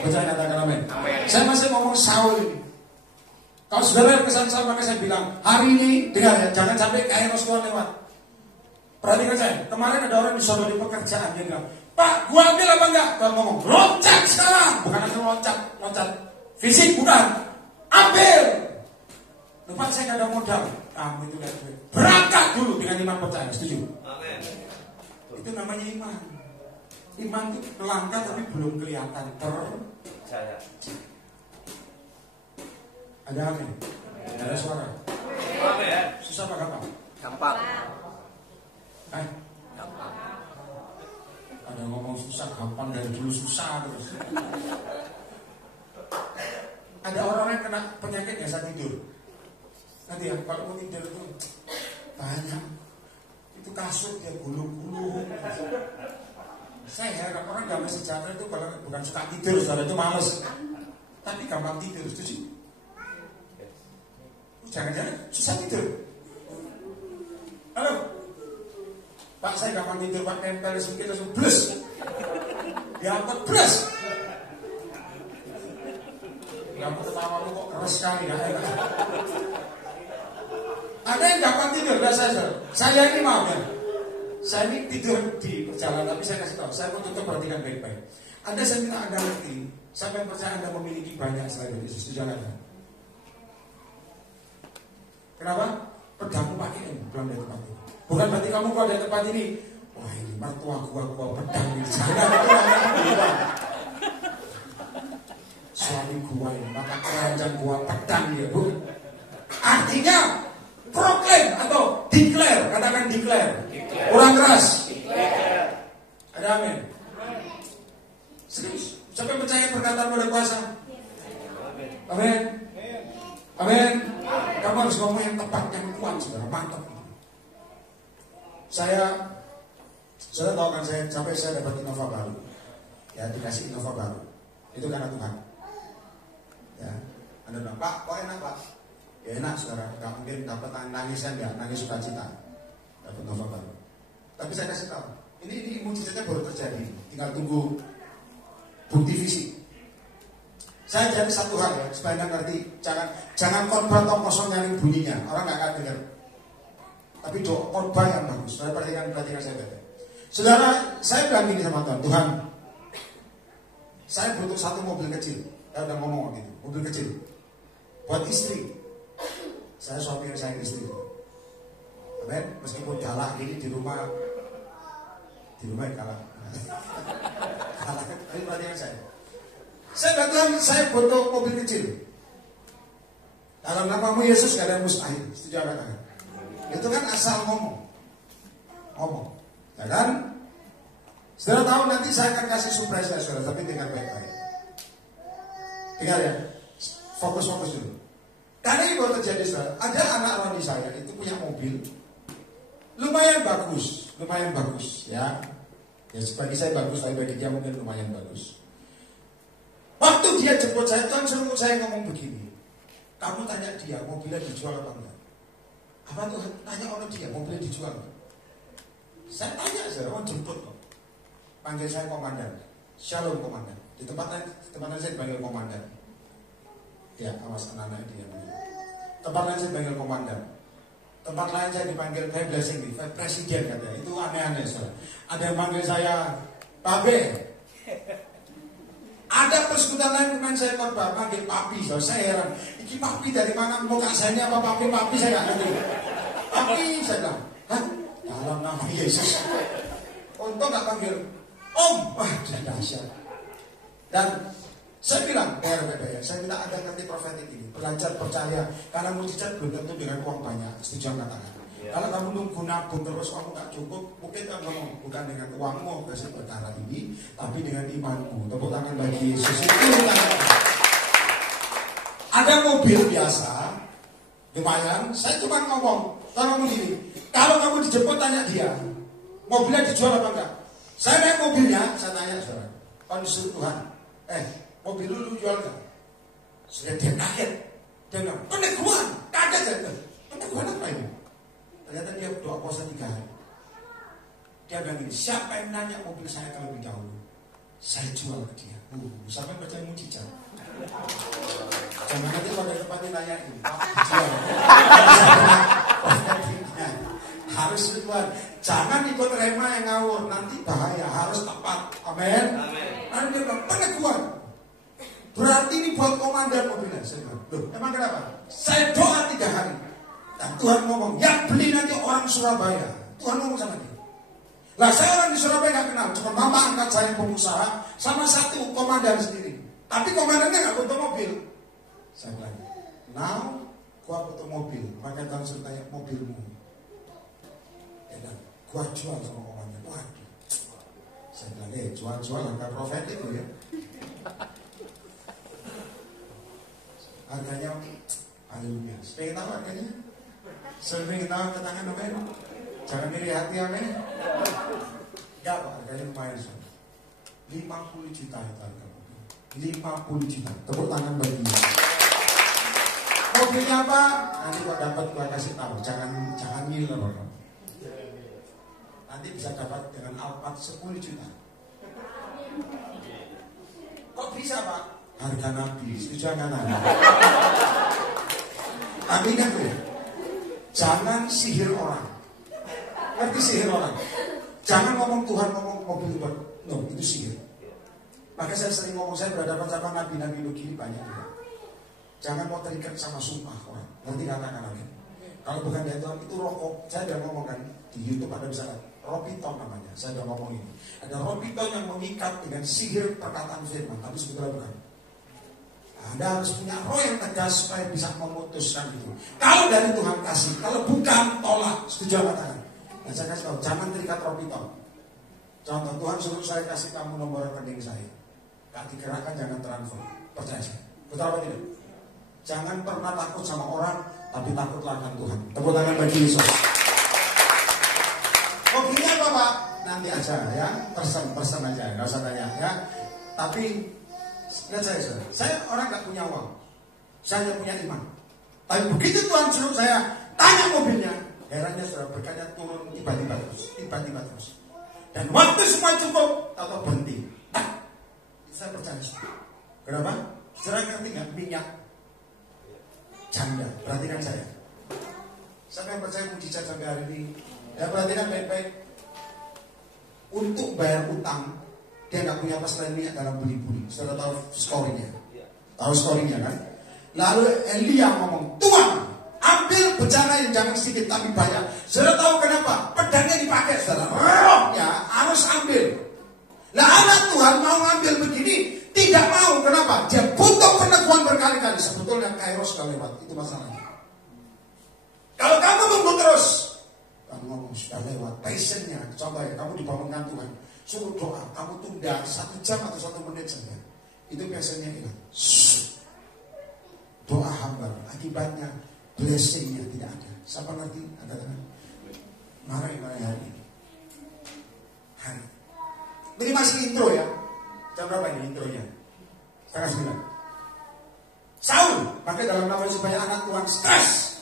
Percaya katakan amin. Saya masih ngomong Saul ini. Kalau saudara kesan saya, maka saya bilang hari ini dengar ya, jangan sampai kayak Rasulullah lewat. Perhatikan saya, kemarin ada orang disuruh di pekerjaan dia bilang, Pak, gua ambil apa enggak? Kalau ngomong loncat sekarang, bukan asal loncat fisik bukan, ambil. Lupa saya nggak ada modal. Kamu itu lihat duit. Berangkat dulu dengan iman percaya. Setuju? Amin. Itu namanya iman. Iman itu melangkah tapi belum kelihatan percaya. Ada amin? Ada suara? Amin. Susah apa gampang? Gampang. Gampang. Ada ngomong susah, gampang dari dulu susah terus. Ada orang yang kena penyakit ya saat tidur. Nanti ya, kalau mau tidur itu banyak. Itu kasur dia gulung-gulung. Saya heran orang gampang sejahtera itu kalau bukan suka tidur, saudara itu males. Tapi gampang tidur, setuju? Jangan-jangan susah tidur. Halo, Pak saya gampang tidur, Pak nempel sedikit langsung blus. Diangkat blus. Kamu ketawamu kok keras sekali kan? Ada yang gampang tidur, biasa saja. Saya ini maaf ya, saya ini tidur di perjalanan, tapi saya kasih tahu, saya mau tutup perhatikan baik-baik. Anda saya minta Anda ngerti, sampai percaya Anda memiliki banyak selain Yesus, setuju Anda? Kenapa? Pedangmu pakai ini, pulang dari tempat ini. Bukan berarti kamu keluar dari tempat ini, wah ini mertua gua pedang ini, jangan itu namanya. Suami gua ini, maka keranjang gua pedang dia, bu. Artinya proclaim atau declare, katakan declare. Kurang keras. Ada amin. Serius. Sampai percaya perkataan oleh kuasa. Amin. Amin. Kamu harus ngomong yang tepat, yang kuat, saudara. Mantap. Saudara tahu kan sampai saya dapat Innova baru. Ya, dikasih Innova baru. Itu karena Tuhan. Ya, Anda bilang, Pak, kok enak Pak? Ya enak saudara, gak mungkin dapat nangisnya enggak, nangis sukacita. Dapat Innova baru. Tapi saya kasih tahu, ini mujizatnya baru terjadi, tinggal tunggu bukti fisik. Saya jadi satu hal ya, supaya Anda ngerti, jangan khotbah tong kosong nyaring bunyinya, orang nggak akan dengar. Tapi doa khotbah yang bagus. Saudara perhatikan saya baik. Saudara, saya bilang gini sama Tuhan, saya butuh satu mobil kecil. Saya udah ngomong gitu, mobil kecil buat istri. Saya suami yang sayang istri. Amin. Meskipun galak ini di rumah kalah. Tapi perhatikan saya. Saya katakan saya butuh mobil kecil. Dalam namamu Yesus gak ada mustahil. Setuju katakan? Itu kan asal ngomong. Ya kan? Saudara tahu nanti saya akan kasih surprise ya saudara, tapi dengar baik-baik. Dengar ya. Fokus dulu. Karena ini baru terjadi saudara. Ada anak roni saya itu punya mobil lumayan bagus ya. Ya bagi saya bagus, tapi bagi dia mungkin lumayan bagus. Waktu dia jemput saya, Tuhan suruh saya ngomong begini. Kamu tanya dia mobilnya dijual apa enggak? Apa tuh? Tanya orang dia mobilnya dijual. Saya tanya saudara, jemput kok. Panggil saya komandan. Shalom komandan. Di tempat lain saya dipanggil komandan. Ya, awas anak-anak dia. Tempat lain saya panggil komandan. Tempat lain saya dipanggil Pak Blessing, presiden katanya. Itu aneh-aneh, saudara. Ada yang manggil saya Babe. Ada persekutuan lain kemarin saya khotbah panggil Papi, saudara. Saya heran. Ini Papi dari mana? Muka saya ini apa Papi saya nggak ngerti. Papi saya bilang, hah? Dalam nama Yesus. Untung nggak panggil Om. Wah, dahsyat. Dan saya bilang, saya minta ada nanti profetik ini, belajar percaya, karena mujizat belum tentu dengan uang banyak, setuju katakan. Kalau kamu nunggu nabung terus kamu gak cukup, mungkin kamu ngomong bukan dengan uangmu hasil perkara ini, tapi dengan imanmu. Tepuk tangan bagi Yesus. Ada mobil biasa, lumayan. Saya cuma ngomong, kalau begini, kalau kamu dijemput tanya dia, mobilnya dijual apa enggak? Saya naik mobilnya, saya tanya saudara, kondisi Tuhan, mobil lu jual gak? Sudah dia kaget. Dia bilang, penipuan. Kaget saya. Penipuan apa ini? Ternyata dia doa puasa 3 hari. Dia bilang ini, siapa yang nanya mobil saya terlebih dahulu? Saya jual ke dia. Sampai percaya mujizat. Jangan nanti pada tempatnya nanya ini, jual. Harus Tuhan. Jangan ikut rema yang ngawur. Nanti bahaya. Harus tepat. Amin. Nanti dia bilang, penipuan. Berarti ini buat komandan mobilnya. Saya bilang, loh, emang kenapa? Saya doa 3 hari. Dan Tuhan ngomong, yang beli nanti orang Surabaya. Tuhan ngomong sama dia. Lah saya orang di Surabaya gak kenal. Cuma mama angkat saya pengusaha sama satu komandan sendiri. Tapi komandannya gak butuh mobil. Saya bilang, now gua butuh mobil. Makanya Tuhan suruh tanya mobilmu. Dan gua jual sama komandan. Waduh. Saya bilang, jual-jual angka profetik ya. Harganya, haleluya. Pengen tahu harganya? Sering tahu ketangan apa? Jangan diri hati apa? Enggak Pak, harganya lumayan. 50 juta itu harga mobil. 50 juta. Tepuk tangan bagi dia. Mobilnya apa? Nanti kok dapat gua kasih tahu. Jangan ngiler. Nanti bisa dapat dengan Alphard 10 juta. Kok bisa Pak? Harga Nabi, setuju kan? Tapi ingat tuh, jangan sihir orang. Ngerti sihir orang? Jangan ngomong Tuhan ngomong mobil itu, no, itu sihir. Maka saya sering ngomong, saya berhadapan sama nabi-nabi begini banyak juga. Jangan mau terikat sama sumpah orang. Nanti katakan lagi. Kalau bukan dari Tuhan itu rokok. Saya udah ngomong kan di YouTube ada bisa Ropiton namanya. Saya udah ngomong ini. Ada Ropiton yang mengikat dengan sihir perkataan firman, tapi sebetulnya bukan. Anda harus punya roh yang tegas supaya bisa memutuskan itu. Kalau dari Tuhan kasih, kalau bukan tolak. Setuju katakan. Nah, saya kasih tahu, jangan terikat Ropiton. Contoh Tuhan suruh saya kasih kamu nomor rekening saya. Gak digerakkan, jangan transfer. Percaya saya. Betul apa tidak? Jangan pernah takut sama orang, tapi takutlah akan Tuhan. Tepuk tangan bagi Yesus. Mobilnya apa Pak? Nanti aja ya, persen aja, nggak usah tanya ya. Tapi lihat saya orang nggak punya uang, saya hanya punya iman. Tapi begitu Tuhan suruh saya tanya mobilnya, herannya sudah berkanya turun tiba-tiba terus. Dan waktu semua cukup, atau berhenti. Nah, saya percaya. Kenapa? Saudara ngerti nggak minyak janda? Perhatikan saya. Sampai percaya mujizat sampai hari ini. Ya perhatikan baik-baik. Untuk bayar utang, dia nggak punya apa selain minyak dalam beli-beli. Saudara tahu story-nya? Tahu story-nya kan? Lalu Elia ngomong, Tuhan, ambil bencana yang jangan sedikit tapi banyak. Saudara tahu kenapa? Pedangnya dipakai, saudara. Rohnya harus ambil. Nah anak Tuhan mau ngambil begini, tidak mau. Kenapa? Dia butuh peneguhan berkali-kali. Sebetulnya Kairos sudah lewat. Itu masalahnya. Kalau kamu tunggu terus, kamu ngomong sudah lewat. Passionnya, contohnya kamu dibangunkan Tuhan, suruh doa, kamu tunda 1 jam atau 1 menit saja. Itu passionnya hilang. Doa hamba, akibatnya blessingnya tidak ada. Siapa ngerti? Katakan. Mari hari ini. Hari. Ini masih intro ya. Jam berapa ini intronya? 8:30. Saul, pakai dalam nama supaya anak Tuhan stres.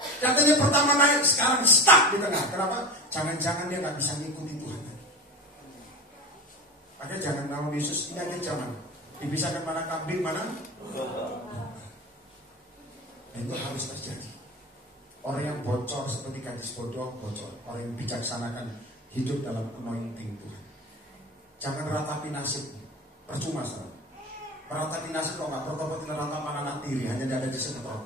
Katanya pertama naik, sekarang stuck di tengah. Kenapa? Jangan-jangan dia nggak bisa ngikuti Tuhan. Makanya jangan nama Yesus, ini aja zaman. Dipisahkan mana kambing, mana? Itu harus terjadi. Orang yang bocor seperti gadis bodoh bocor. Orang yang bijaksana kan hidup dalam anointing Tuhan. Jangan ratapi nasib. Percuma saudara. Meratapi nasib kok nggak bertobat neratapan anak tiri, hanya tidak ada disetrot.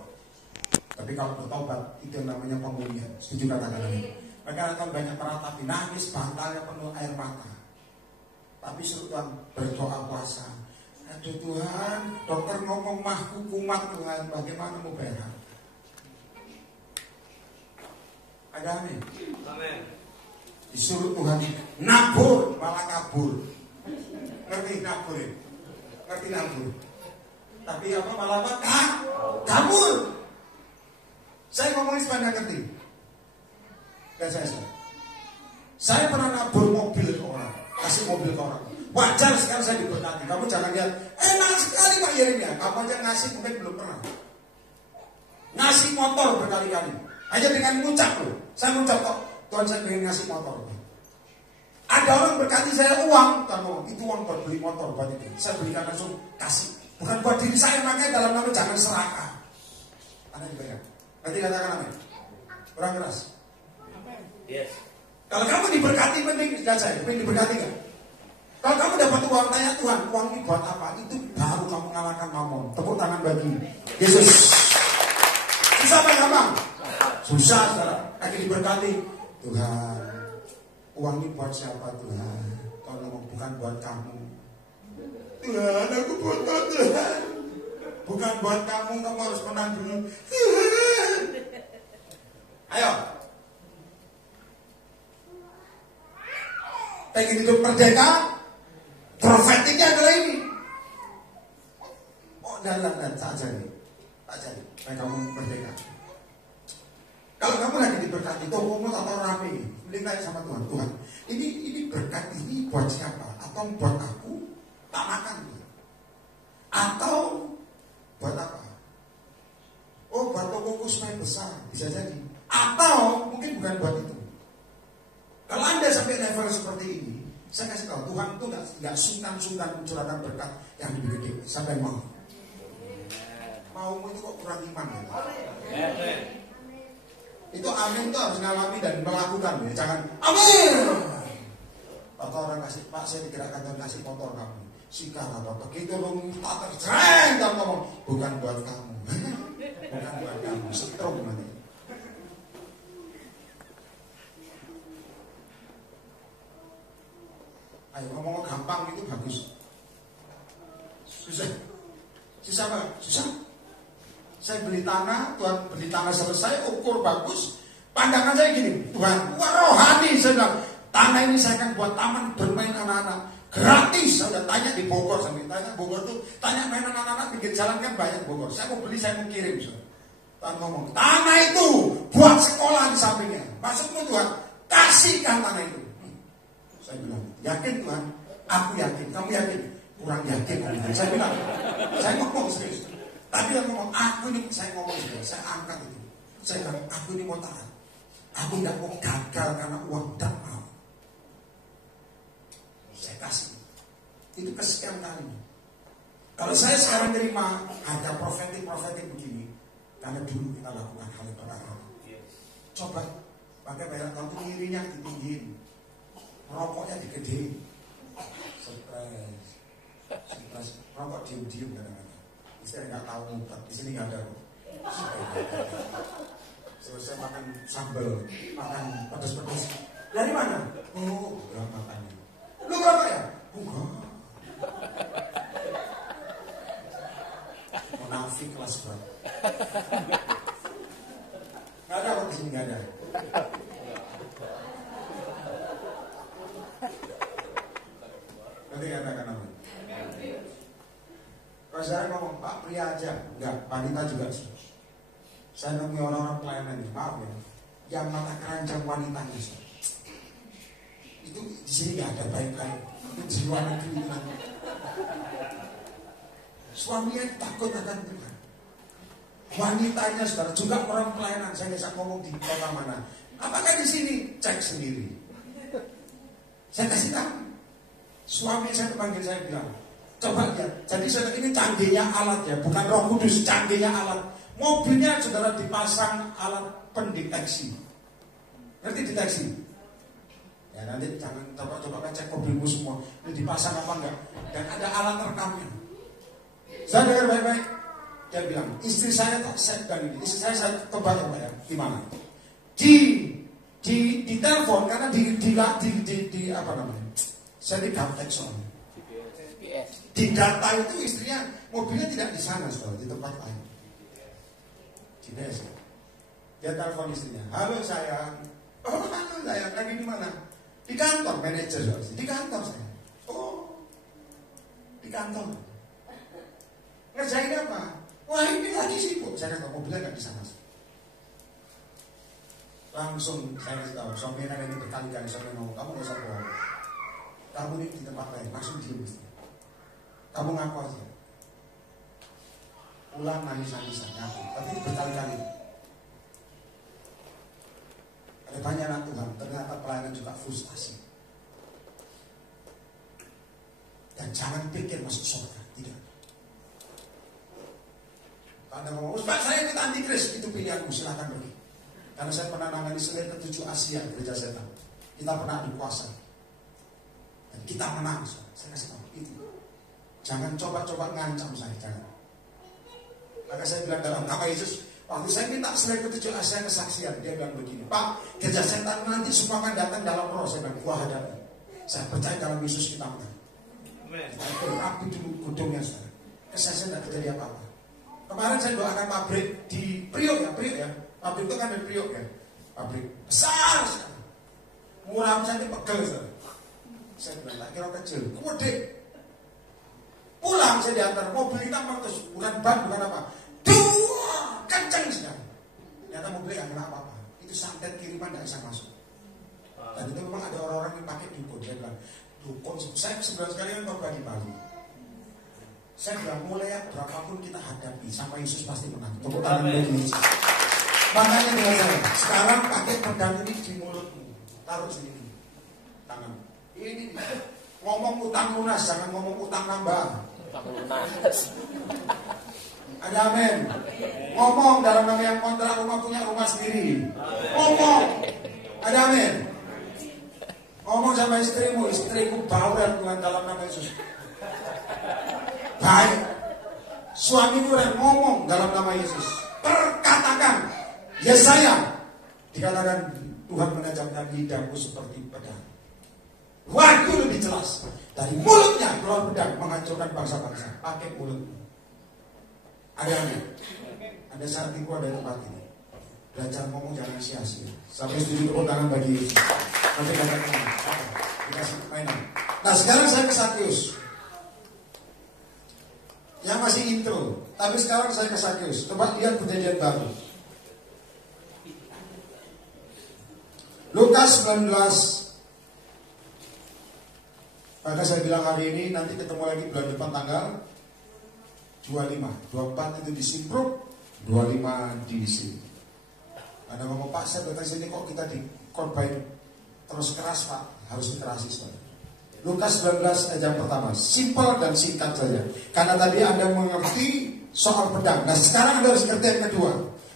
Tapi kalau bertobat itu yang namanya pemulihan. Setuju kata-kata ini. Mereka akan banyak meratapi, nangis bantalnya penuh air mata. Tapi suruh Tuhan berdoa puasa. Aduh Tuhan, dokter ngomong mahku kumat Tuhan, bagaimana mau bayar? Ada amin. Amin. Disuruh Tuhan nabur malah kabur. Ngerti nabur ya? Ngerti nabur. Tapi apa malah apa? Kabur. Saya ngomongin supaya ngerti. Dan saya pernah nabur mobil ke orang, kasih mobil ke orang. Wajar sekarang saya diberkati. Kamu jangan lihat enak sekali Pak Yeremia. Kamu aja ngasih mungkin belum pernah. Ngasih motor berkali-kali. Hanya dengan ngucap loh. Saya ngucap kok, Tuhan saya pengen ngasih motor. Ada orang berkati saya uang, kalau itu uang buat beli motor buat itu. Saya belikan langsung kasih. Bukan buat diri saya, makanya dalam nama jangan serakah. Anda dibayar. Nanti katakan apa? Kurang keras. Yes. Kalau kamu diberkati penting, lihat saya, penting diberkati kan? Kalau kamu dapat uang, tanya Tuhan, uang ini buat apa? Itu baru kamu mengalahkan mamon. Tepuk tangan bagi Yesus. Susah apa gampang? Susah, saudara. Lagi diberkati. Tuhan, uang ini buat siapa Tuhan? Kalau bukan buat kamu. Tuhan, aku butuh Tuhan. Bukan buat kamu, kamu harus menang dulu. Tuhan. Ayo. Pengen hidup merdeka. Profetiknya adalah ini. Oh, dan saja nih. Saja nih. Supaya kamu merdeka. Kalau kamu lagi diberkati, tokomu atau rame, mending tanya sama Tuhan. Tuhan, ini berkat ini buat siapa? Atau buat aku? Tak makan. Atau buat apa? Oh, buat tokoku supaya besar, bisa jadi. Atau mungkin bukan buat itu. Kalau Anda sampai level seperti ini, saya kasih tahu Tuhan itu nggak sungkan-sungkan mencurahkan berkat yang lebih gede sampai mau. Maumu itu kok kurang iman ya? Itu amin itu harus ngalami dan melakukan ya. Jangan amin. Atau orang kasih Pak saya digerakkan dan kasih motor kamu. Sikara atau begitu lu tak terjeng kamu ngomong bukan buat kamu. Bukan buat kamu. Setrum nanti. Ayo ngomong gampang itu bagus. Susah. Susah apa? Susah. Saya beli tanah, Tuhan beli tanah selesai, ukur bagus. Pandangan saya gini, Tuhan, wah rohani. Saya bilang, tanah ini saya akan buat taman bermain anak-anak. Gratis, saya udah tanya di Bogor. Sampai tanya Bogor tuh, tanya main anak-anak pinggir jalan kan banyak Bogor. Saya mau beli, saya mau kirim. Tuhan ngomong, tanah itu buat sekolah di sampingnya. Maksudmu Tuhan, kasihkan tanah itu. Saya bilang, yakin Tuhan? Aku yakin, kamu yakin? Kurang yakin. Saya bilang, saya ngomong serius. Tapi dia ngomong, aku ini, saya ngomong juga, saya angkat itu. Saya bilang, aku ini mau tahan. Aku tidak mau gagal karena uang tidak mau. Saya kasih. Itu kesekian kali. Kalau saya sekarang terima harga profetik begini, karena dulu kita lakukan hal yang benar. Coba, pakai bayar tahun itu ngirinya ditinggiin. Rokoknya digedein. Stres. Rokok diem-diem kadang-kadang. Saya nggak tahu ngumpet, di sini nggak ada. Selesai makan sambal, makan pedas-pedas. Dari mana? Oh, berapa makannya? Lu berapa ya? Enggak. Munafik kelas berat. Nggak ada kok di sini nggak ada. Nanti katakan apa? Kalau saya ngomong Pak pria aja, enggak, wanita juga sih. Saya nemui orang-orang pelayanan ini, maaf ya, yang mata keranjang wanitanya sih. Itu di sini nggak ada baik-baik. Itu di luar negeri itu nanti. Suaminya takut akan Tuhan. Wanitanya saudara juga orang pelayanan. Saya bisa ngomong di kota mana. Apakah di sini cek sendiri? Saya kasih tahu. Suami saya panggil saya bilang, coba lihat. Jadi ini canggihnya alat ya, bukan Roh Kudus, canggihnya alat. Mobilnya saudara dipasang alat pendeteksi. Ngerti deteksi? Ya nanti jangan coba cek mobilmu semua. Ini dipasang apa enggak? Dan ada alat rekamnya. Saya dengar baik-baik. Dia bilang, istri saya tak setkan ini. Istri saya tebak ya. Gimana? Di telepon karena di apa namanya? Saya di gaptek soalnya. Di data itu istrinya mobilnya tidak di sana, saudara, di tempat lain. Jelas. Dia telepon istrinya, halo sayang. Oh halo sayang, lagi di mana? Di kantor, manajer saudara. Di kantor saya. Oh, di kantor. Ngerjain apa? Wah ini lagi sibuk. Saya kata mobilnya nggak di sana. Langsung saya kasih tahu, suaminya ini berkali-kali suaminya ngomong, kamu nggak usah bohong. Kamu ini di tempat lain, langsung diem. Kamu ngaku aja. Pulang nangis-nangisan ngaku, tapi berkali-kali. Ada banyak anak Tuhan, ternyata pelayanan juga frustasi. Dan jangan pikir masuk surga, tidak. Kalau Anda ngomong, Ustaz saya ikut antikris, itu pilihanmu, silahkan pergi. Karena saya pernah nangani selain ke-7 Asia, gereja setan. Kita pernah dikuasai. Dan kita menang, saya kasih tahu itu. Jangan coba-coba ngancam saya, jangan. Maka saya bilang dalam nama Yesus, waktu saya minta selain ke-7 Asia kesaksian, dia bilang begini, Pak, gereja setan nanti semua akan datang dalam roh. Saya bilang, gua hadapi. Saya percaya dalam Yesus kita menang. Kita berapi dulu gedungnya, saudara. Kesaksian tidak terjadi apa-apa. Kemarin saya doakan pabrik di Priok ya. Pabrik itu kan di Priok ya. Pabrik besar sekali. Murah saja pegel, saudara. Saya bilang, tak kira kecil, gede. Pulang saya diantar mobil kita terus bukan ban, bukan apa. Dua, kenceng sekali. Ternyata mobilnya nggak kena apa-apa. Itu santet kiriman nggak bisa masuk. Dan itu memang ada orang-orang yang pakai dukun. Saya bilang, dukun. Saya 9 kali kan khotbah di Bali. Saya bilang, mulai berapapun kita hadapi, sampai Yesus pasti menang. Tepuk tangan bagi Yesus. Makanya dengan saya, sekarang pakai pedang ini di mulutmu, taruh sini, tangan. Ini ngomong utang lunas, jangan ngomong utang nambah. Utang lunas. Ada amin. Ngomong dalam nama yang kontrak rumah punya rumah sendiri. Ngomong. Ada amin. Ngomong sama istrimu, istriku bauran Tuhan dalam nama Yesus. Baik. Suamimu yang ngomong dalam nama Yesus. Perkatakan, Yesaya. Dikatakan Tuhan menajamkan lidahku seperti pedang. Waktu lebih jelas. Dari mulutnya keluar pedang menghancurkan bangsa-bangsa. Pakai mulut. Ada saat itu ada tempat ini. Belajar ngomong jangan sia-sia. Sampai setuju tepuk tangan bagi Yesus. Nanti katakan dikasih mainan. Nah sekarang saya ke Sakeus. Yang masih intro. Tapi sekarang saya ke Sakeus. Coba lihat Kejadian baru. Lukas 19. Maka saya bilang hari ini nanti ketemu lagi bulan depan tanggal 25, 24 itu di Simpruk, 25 di sini. Ada ngomong Pak, saya datang sini kok kita dikorbain terus keras Pak, harus dikerasi saudara. Lukas 19 ayat yang pertama, simpel dan singkat saja. Karena tadi Anda mengerti soal pedang. Nah sekarang Anda harus ngerti yang kedua.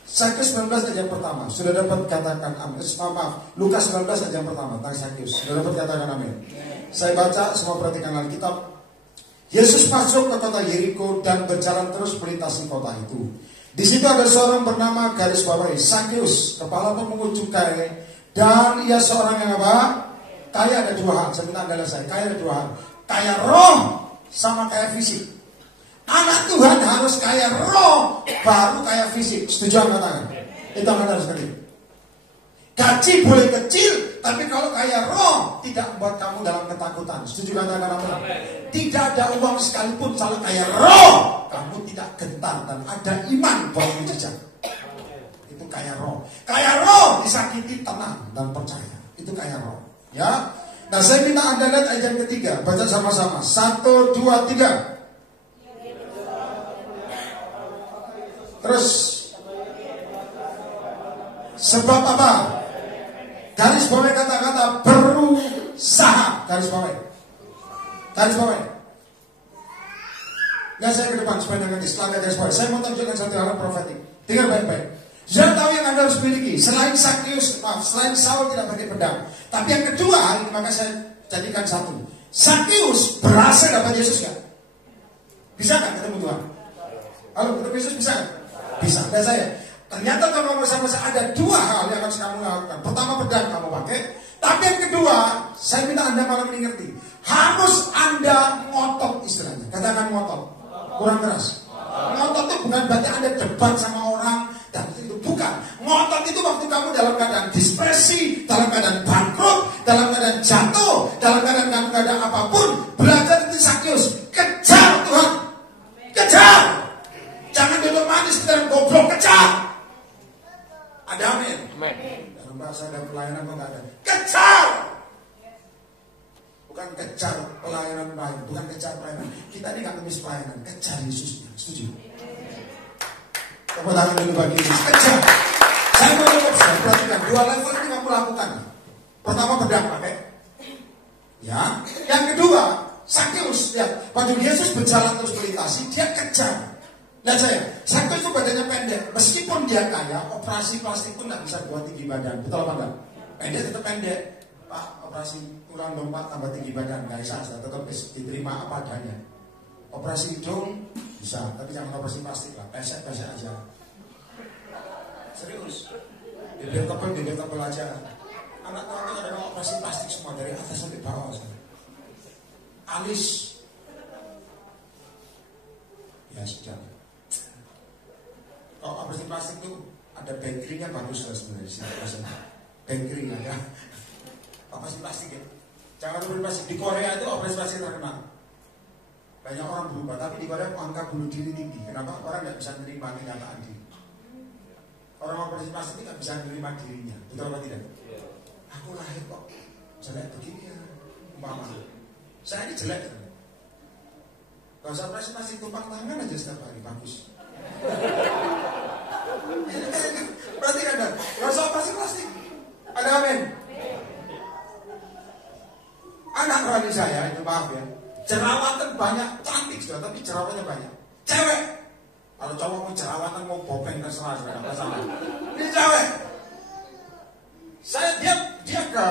Sakeus 19 ayat yang pertama, sudah dapat katakan amin. Maaf, Lukas 19 ayat yang pertama tentang Sakeus, sudah dapat katakan amin. Saya baca, semua perhatikan Alkitab. Yesus masuk ke kota Yeriko dan berjalan terus melintasi kota itu. Di situ ada seorang bernama garis bawahi Sakeus, kepala pemungut cukai, dan ia seorang yang apa? Kaya. Ada dua hal. Saya minta Anda saya. Kaya ada dua hal. Kaya roh sama kaya fisik. Anak Tuhan harus kaya roh baru kaya fisik. Setuju angkat tangan? Itu angkat tangan sekali. Gaji boleh kecil, tapi kalau kaya roh tidak membuat kamu dalam ketakutan. Setuju katakan amin? Tidak ada uang sekalipun kalau kaya roh kamu tidak gentar dan ada iman bahwa jejak. Itu kaya roh. Kaya roh disakiti tenang dan percaya. Itu kaya roh. Ya. Nah saya minta Anda lihat ayat yang ketiga. Baca sama-sama. 1, 2, 3. Terus sebab apa? Garis bawah kata-kata berusaha. Garis bawah. Garis bawah. Lihat saya ke depan supaya nanti setelah garis bawah. Saya mau tunjukkan satu hal profetik. Dengar baik-baik. Saudara tahu yang Anda harus miliki. Selain Sakeus, selain Saul tidak pakai pedang. Tapi yang kedua, ini maka saya jadikan satu. Sakeus berhasil dapat Yesus gak? Bisa gak ketemu Tuhan? Halo, ketemu Yesus bisa gak? Bisa. Dan saya, ternyata kalau bersama saya ada dua hal yang harus kamu lakukan. Pertama, pedang kamu pakai. Tapi yang kedua, saya minta Anda malam ini ngerti. Harus Anda ngotot istilahnya. Katakan ngotot. Kurang keras. Ngotot itu bukan berarti Anda debat sama orang. Dan itu bukan. Ngotot itu waktu kamu dalam keadaan dispresi, dalam keadaan bangkrut, dalam keadaan jatuh, dalam keadaan apapun. Belajar itu Sakeus. Kejar Tuhan. Kejar. Jangan duduk manis dalam goblok. Kejar. Ada amin. Dalam bahasa dan pelayanan kok nggak ada. Kejar. Bukan kejar pelayanan lain, bukan kejar pelayanan. Kita ini nggak tulis pelayanan, kejar Yesusnya. Setuju? Tepuk tangan dulu bagi Yesus. Kejar. Saya mau perhatikan dua level ini kamu lakukan. Pertama pedang pakai. Ya. Yang kedua Sakeus. Ya. Waktu Yesus berjalan terus melintasi, dia kejar. Lihat saya, Sakeus itu badannya pendek. Meskipun dia kaya, operasi plastik pun nggak bisa buat tinggi badan. Betul apa enggak? Pendek tetap pendek. Pak, operasi kurang dong Pak, tambah tinggi badan. Nggak bisa, tetap diterima apa adanya. Operasi hidung bisa, tapi jangan operasi plastik lah. Pesek-pesek aja. Serius. Bibir tebel aja. Anak tua itu ada operasi plastik semua dari atas sampai bawah. Alis. Ya sudah. Kalau operasi plastik itu ada bakery-nya bagus lah sebenarnya. Bakery ada. Operasi plastik ya. Jangan operasi plastik. Di Korea itu operasi plastik terkenal. Banyak orang berubah, tapi di Korea angka bunuh diri tinggi. Kenapa? Orang nggak bisa menerima kenyataan diri. Orang operasi plastik nggak bisa menerima dirinya. Betul apa tidak? Aku lahir kok jelek begini ya. Umpama. Saya ini jelek. Kalau saya operasi plastik tumpang tangan aja setiap hari bagus. Berarti kan? Kalau saya operasi plastik, ada amin. Anak rani saya itu maaf ya, jerawatan banyak, cantik sudah, tapi jerawatnya banyak. Cewek, kalau cowok mau jerawatan mau bopeng terserah sudah nggak masalah. Ini cewek. Saya dia ke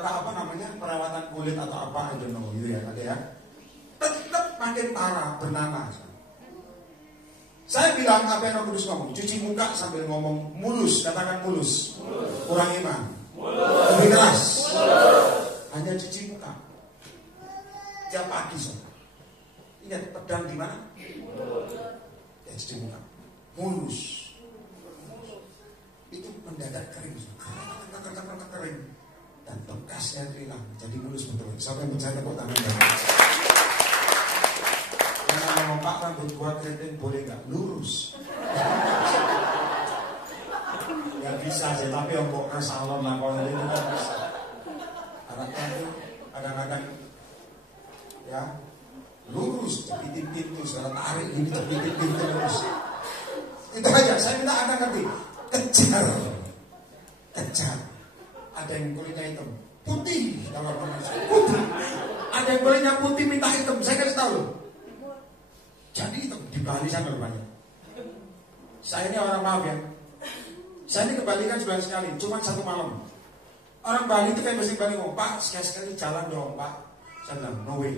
apa namanya perawatan kulit atau apa, I don't know gitu ya, ada ya. Tetap makin parah bernanah. Saya bilang apa yang Roh Kudus ngomong, cuci muka sambil ngomong mulus, katakan mulus. Kurang iman. Lebih keras. Hanya cuci muka. Tiap pagi soalnya. Ingat pedang di mana? Ya cuci muka. Mulus. Itu mendadak kering. Kering. Dan bekasnya hilang. Jadi mulus betul. Siapa yang percaya tepuk tangan? Jangan ngomong Pak rambut gua keriting boleh nggak lurus? Ya bisa sih, tapi yang kok salon lah kalau itu kan bisa. Anaknya itu kadang-kadang ya lurus, cepitin pintu, sekarang tarik ini cepitin pintu lurus. Itu aja, saya minta Anda ngerti. Kejar. Ada yang kulitnya hitam, putih, kalau putih. Ada yang kulitnya putih minta hitam, saya kasih tahu loh. Jadi itu di Bali sana rupanya. Saya ini orang maaf ya. Saya ini ke Bali kan sebulan sekali, cuma 1 malam. Orang Bali itu kayak mesti Bali ngomong, Pak sekali-sekali jalan dong Pak. Saya bilang, no way.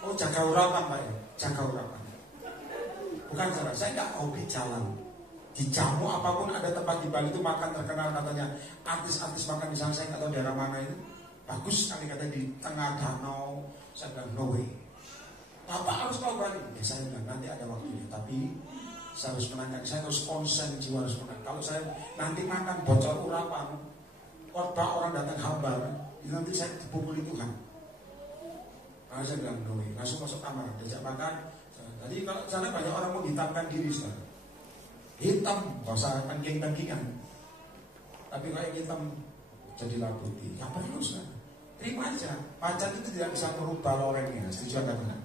Oh jaga urapan Pak ya, jaga urapan. Bukan salah, saya nggak hobi jalan. Di jamu apapun ada tempat di Bali itu makan terkenal katanya. Artis-artis makan di sana, saya nggak tahu daerah mana itu. Bagus sekali katanya di tengah danau. Saya bilang, no way. Bapak harus tahu Bali. Ya saya bilang nanti ada waktunya, tapi saya harus menangkan, saya harus konsen jiwa harus menang. Kalau saya nanti makan bocor urapan, khotbah orang datang hambar, nanti saya dipukuli Tuhan. Nah, saya bilang no way. Langsung masuk kamar, diajak makan. Tadi kalau sana banyak orang mau hitamkan diri sekarang. Hitam, gak usah kengking-kengkingan. Tapi kalau yang hitam jadilah putih. Ya perlu sih. Terima aja. Macan itu tidak bisa merubah lorengnya. Setuju atau benar?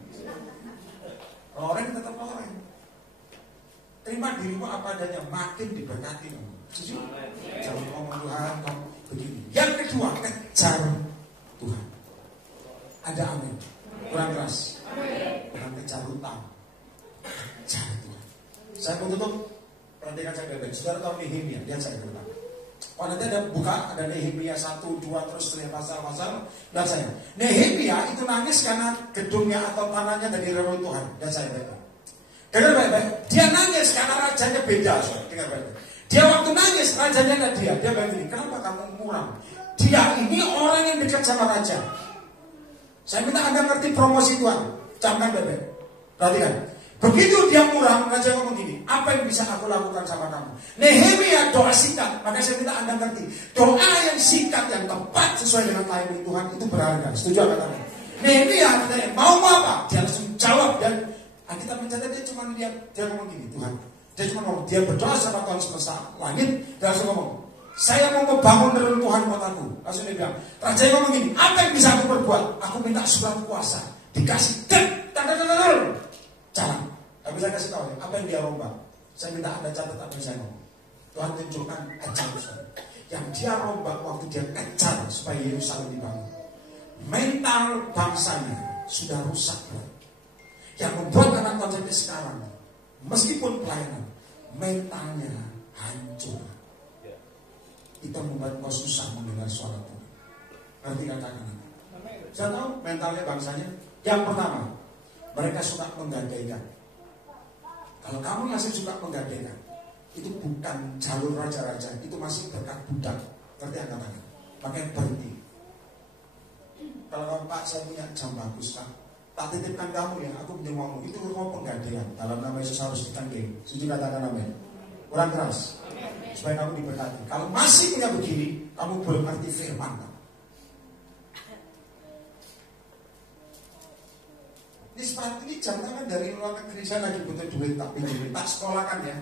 Loreng tetap loreng. Terima dirimu apa adanya, makin diberkati. Setuju? Jangan ngomong Tuhan kok begini. Yang kedua, kejar Tuhan. Ada amin. Kurang keras. Bukan kejar hutang. Kejar Tuhan. Saya mau tutup. tahu Nehemia? Lihat saya dulu. Kalau nanti ada buka, ada Nehemia 1, 2, terus pasal-pasal. Lihat saya. Nehemia itu nangis karena gedungnya atau tanahnya dari reruntuhan. Lihat saya baik-baik. Dengar baik-baik. Dia nangis karena rajanya beda. Dengar baik-baik. Dia waktu nangis, rajanya ada dia. Dia bilang gini, kenapa kamu muram? Dia ini orang yang dekat sama raja. Saya minta Anda ngerti promosi Tuhan. Camkan baik-baik. Perhatikan. Begitu dia muram, raja ngomong gini, apa yang bisa aku lakukan sama kamu? Nehemia doa singkat, maka saya minta Anda ngerti. Doa yang singkat, yang tepat sesuai dengan pelayanan Tuhan itu berharga. Setuju apa kata? Nehemia katanya, mau apa? Dia langsung jawab dan kita mencatat dia cuma lihat, dia ngomong gini, Tuhan. Dia cuma ngomong, dia berdoa sama Tuhan semesta langit, dia langsung ngomong, saya mau membangun reruntuhan kotaku. Langsung dia bilang, raja ngomong gini, apa yang bisa aku perbuat? Aku minta surat kuasa, dikasih, jalan. Tapi saya kasih tahu ya, apa yang dia rombak. Saya minta Anda catat apa yang saya ngomong. Tuhan tunjukkan ajar yang dia rombak waktu dia kejar supaya Yerusalem dibangun. Mental bangsanya sudah rusak. Yang membuat anak konsepnya sekarang, meskipun pelayanan, mentalnya hancur. Itu membuat kau susah mendengar suara Tuhan. Nanti katakan. Saya tahu mentalnya bangsanya. Yang pertama, mereka suka menggadaikan. Kalau kamu masih suka menggadaikan, itu bukan jalur raja-raja, itu masih berkat budak. Ngerti yang katakan? Makanya berhenti. Kalau Pak, saya punya jam bagus Pak, tak titipkan kamu ya, aku punya uangmu. Itu rumah penggadaian. Dalam nama Yesus harus ditanggeng. Setuju katakan amin. Kurang keras. Supaya kamu diberkati. Kalau masih punya begini, kamu belum ngerti firman. Ini sepatu ini jam tangan dari luar negeri, saya lagi butuh duit tak pinjam, tak sekolah kan ya.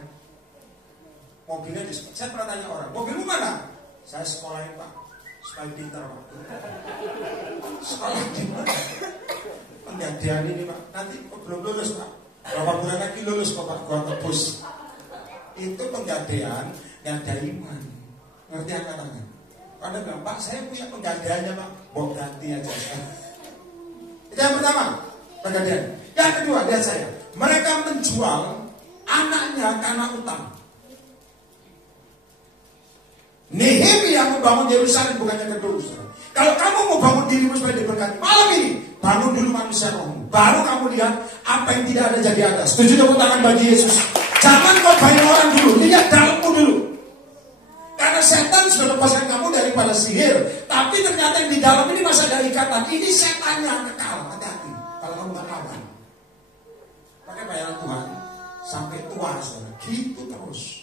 Mobilnya di sekolah. Saya pernah tanya orang, mobilmu mana? Saya sekolahin Pak, supaya pintar Pak. Sekolah di mana? Penggadaian ini Pak, nanti belum lulus Pak. Berapa bulan lagi lulus kok Pak, gua tebus. Itu penggadaian yang dari iman. Ngerti yang katanya? Anda bilang, Pak saya punya penggadaiannya Pak, mau ganti aja. Itu yang pertama. Penggadaian. Yang kedua, lihat saya. Mereka menjual anaknya karena utang. Nehemia membangun Yerusalem bukannya gedung. Kalau kamu mau bangun dirimu supaya diberkati, malam ini bangun dulu manusia kamu. Baru kamu lihat apa yang tidak ada jadi ada. Setuju tepuk tangan bagi Yesus. Jangan kau bayar orang dulu, lihat dalammu dulu. Karena setan sudah lepaskan kamu daripada sihir. Tapi ternyata yang di dalam ini masih ada ikatan. Ini setannya kekal. Hati-hati. Kalau kamu gak lawan, pakai bayaran Tuhan sampai tua saudara, gitu terus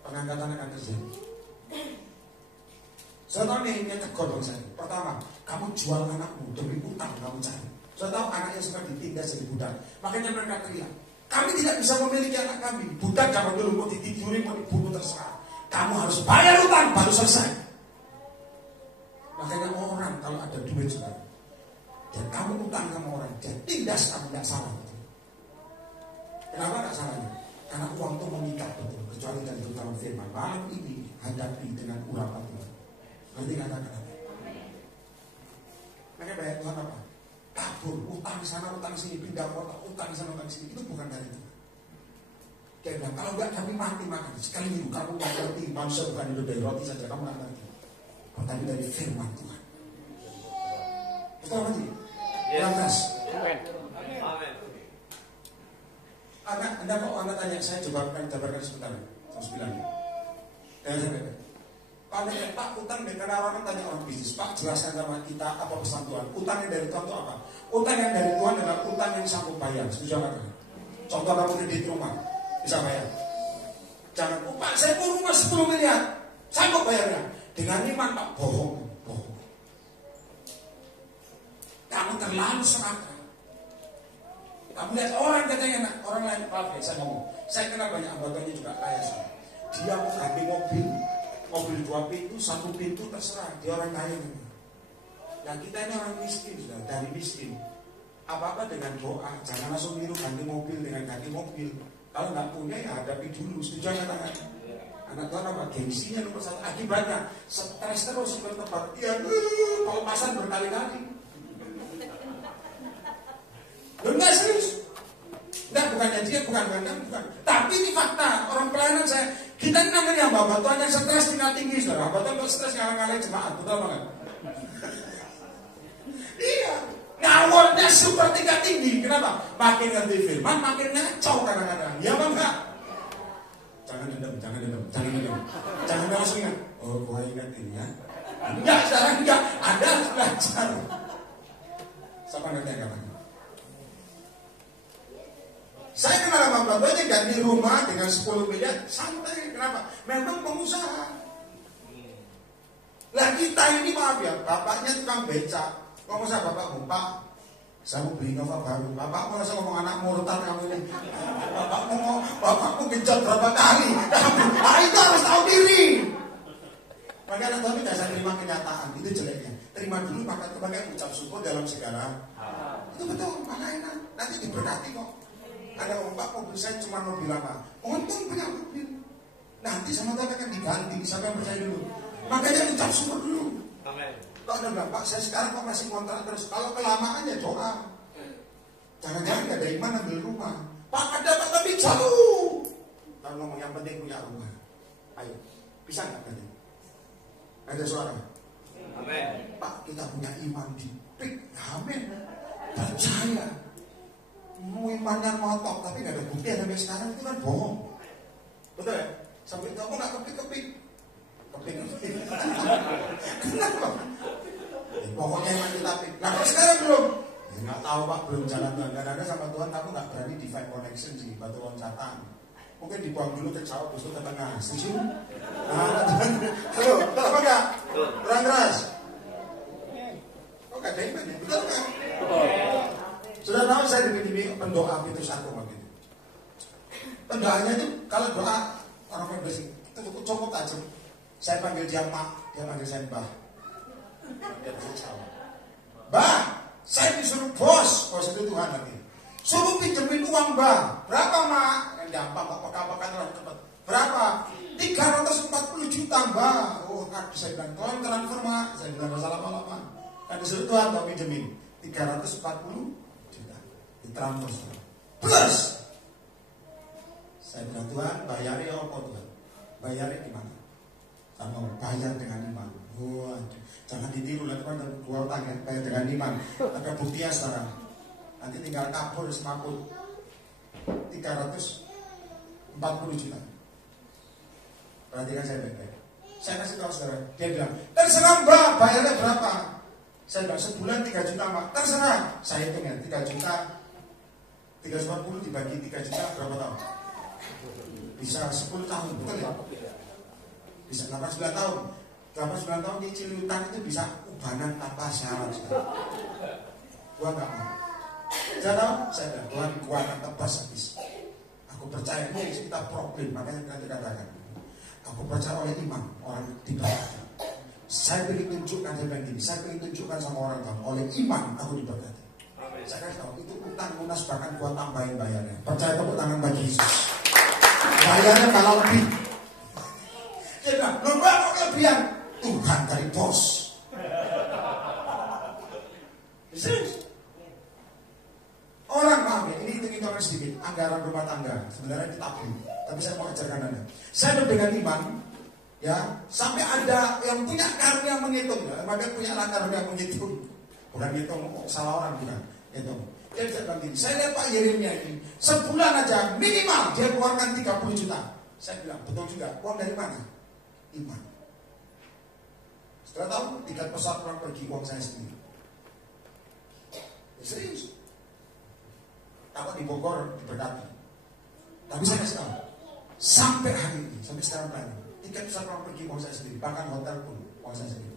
pengangkatan akan terjadi. Saya tahu nih yang tegur dong saya. Pertama, kamu jual anakmu demi utang kamu cari. Saya tahu anaknya suka ditindas jadi budak, makanya mereka teriak, kami tidak bisa memiliki anak kami. Budak zaman dulu mau ditiduri, mau dibunuh terserah. Kamu harus bayar utang baru selesai. Makanya orang kalau ada duit saudara, dan kamu utang sama orang, dia tindas kamu, tidak salah betul. Kenapa tidak salahnya? Karena uang itu mengikat betul. Kecuali dari utang firman. Malam ini hadapi dengan urapan Tuhan. Nanti kata-kata. Makanya banyak Tuhan apa? Kabur, utang sana, utang sini, pindah kota, utang sana, utang sini. Itu bukan dari Tuhan. Dia bilang, kalau enggak kami mati makan. Sekali minggu kamu tidak ngerti, manusia bukan hidup dari roti saja, kamu tidak ngerti. Tapi dari firman Tuhan. Betul apa sih? Lantas. Amin. Anda kok Anda tanya, saya jabarkan sebentar. Terus bilang. Pak utang deh, karena orang tanya orang bisnis. Pak jelaskan sama kita apa pesan Tuhan. Utang yang dari Tuhan itu apa? Utang yang dari Tuhan adalah utang yang sanggup bayar. Setuju apa? Contoh kamu kredit rumah, bisa bayar. Jangan, Pak saya mau rumah 10 miliar, sanggup bayarnya. Dengan iman Pak, bohong. Kamu terlalu serakah. Kamu lihat orang katanya enak, orang lain apa? Saya ngomong, saya kenal banyak anggotanya juga kaya saya. Dia mau ganti mobil 2 pintu, 1 pintu terserah. Dia orang kaya gitu. Nah kita ini orang miskin sudah, dari miskin. Apa-apa dengan doa, jangan langsung niru ganti mobil dengan ganti mobil. Kalau nggak punya ya hadapi dulu. Setuju katakan. Anak Tuhan apa? Gengsinya nomor 1. Akibatnya stres terus ke tempat. Ya, kalau pasan berkali-kali. Enggak serius. Enggak, bukannya dia, bukan. Tapi ini fakta, orang pelayanan saya, kita ini namanya hamba Tuhan yang stres tingkat tinggi, saudara. Hamba Tuhan kok stres ngalah-ngalahin jemaat, betul banget. Iya, ngawalnya super tingkat tinggi. Kenapa? Makin ngerti firman, makin ngaco kadang-kadang. Ya bang, enggak? Jangan dendam. Jangan langsung ingat. Oh, gua ingat ini ya. Enggak, sekarang enggak. Anda harus belajar. Siapa ngerti yang katakan? Saya kenal sama bapaknya ganti rumah dengan 10 miliar, santai. Kenapa? Memang pengusaha. Lah kita ini maaf ya, bapaknya tukang beca. Kok masa bapakmu, Pak? Saya mau beli Nova baru. Bapak mau rasa ngomong anak murtad kamu ini. Bapakmu genjot berapa kali? Nah, itu harus tahu diri. Maka anak Tuhan tidak bisa terima kenyataan, itu jeleknya. Terima dulu, maka ucap syukur dalam segala. Itu betul, maka enak. Nanti diberkati kok. Ada orang, Pak, mobil saya cuma mobil apa? Untung punya mobil. Nanti sama Tuhan akan diganti, siapa yang percaya dulu. Makanya ucap syukur dulu. Amin. Kalau ada bilang, Pak, saya sekarang kok masih kontrak terus. Kalau kelamaan ya doa. Jangan-jangan gak ada iman ambil rumah. Pak, ada Pak, tapi jauh. Kalau ngomong yang penting punya rumah. Ayo, bisa gak nanti? Ada suara? Amin. Pak, kita punya iman di pik. Amin. Percaya. Mau imannya ngotot, tapi gak ada bukti sampai sekarang itu kan bohong. Betul ya? Sampai itu aku gak kepik-kepik. Kenapa? Ya, pokoknya iman kita pik. Nah, kalau sekarang belum? Ya, gak tahu Pak, belum jalan Tuhan. Kadang-kadang sama Tuhan kamu gak berani divine connection sih, batu loncatan. Mungkin dibuang dulu ke jauh, terus ke tengah. Setuju? Nah, halo, apa enggak? Kurang keras? Kok gak ada iman ya? Betul kan? Sudah tahu saya demi pendoa Petrus aku waktu itu. Pendoanya itu kalau doa orang bersih itu cukup aja. Saya panggil dia Mak, dia panggil saya Mbah. Dia jawab, Mbah, saya disuruh bos itu Tuhan lagi. Suruh pinjemin uang Mbah. Berapa Mak? Gampang kok peka-pekan orang cepat. Berapa? 340 juta Mbah. Oh, kan bisa bilang Tuhan transfer Mak. Saya bilang masalah apa-apa. Kan disuruh Tuhan mau pinjemin 340 juta. Ditransfer. Plus. Saya bilang Tuhan bayarnya apa Tuhan? Bayarnya gimana? Sama bayar dengan iman. Wah, jangan ditiru lah Tuhan, dua utang ya, bayar dengan iman. Ada buktinya sekarang. Nanti tinggal kabur semakut 340 juta. Perhatikan saya baik-baik. Saya kasih tahu saudara. Dia bilang, terserah Mbak, bayarnya berapa? Saya bilang sebulan 3 juta Mbak. Terserah. Saya hitung ya, 3 juta 340 dibagi 3 juta berapa tahun? Bisa 10 tahun, betul ya? Bisa 8-9 tahun. 8-9 tahun nyicil utang itu bisa ubanan tanpa syarat. Gua gak mau. Saya tahu, saya bilang, Tuhan gua akan tebas habis. Aku percaya ini kita problem, makanya nanti katakan. Aku percaya oleh iman, orang diberkati. Saya ingin tunjukkan saya ingin tunjukkan sama orang tahu, oleh iman aku diberkati. Saya kasih tahu, itu utang lunas bahkan gua tambahin bayarnya. Percaya tepuk tangan bagi Yesus. Bayarnya kalau lebih. Dia bilang, lomba kok kelebihan? Tuhan dari bos. Orang paham ya, ini hitung-hitungan sedikit. Anggaran rumah tangga, sebenarnya ditabung. Tapi saya mau ajarkan Anda. Saya dengan iman, ya, sampai ada yang punya karunia menghitung, ya, maka punya karunia menghitung. Bukan hitung, salah orang bukan. Hitung. Dia bisa bilang gini, saya lihat Pak Yeremia ini, sebulan aja minimal dia keluarkan 30 juta. Saya bilang, betul juga, uang dari mana? Iman. Setelah tahu, tiket pesawat pulang pergi uang saya sendiri. Ya, serius. Takut di Bogor diberkati. Tapi saya kasih tahu, sampai hari ini, sampai sekarang tadi, tiket pesawat pulang pergi uang saya sendiri, bahkan hotel pun uang saya sendiri.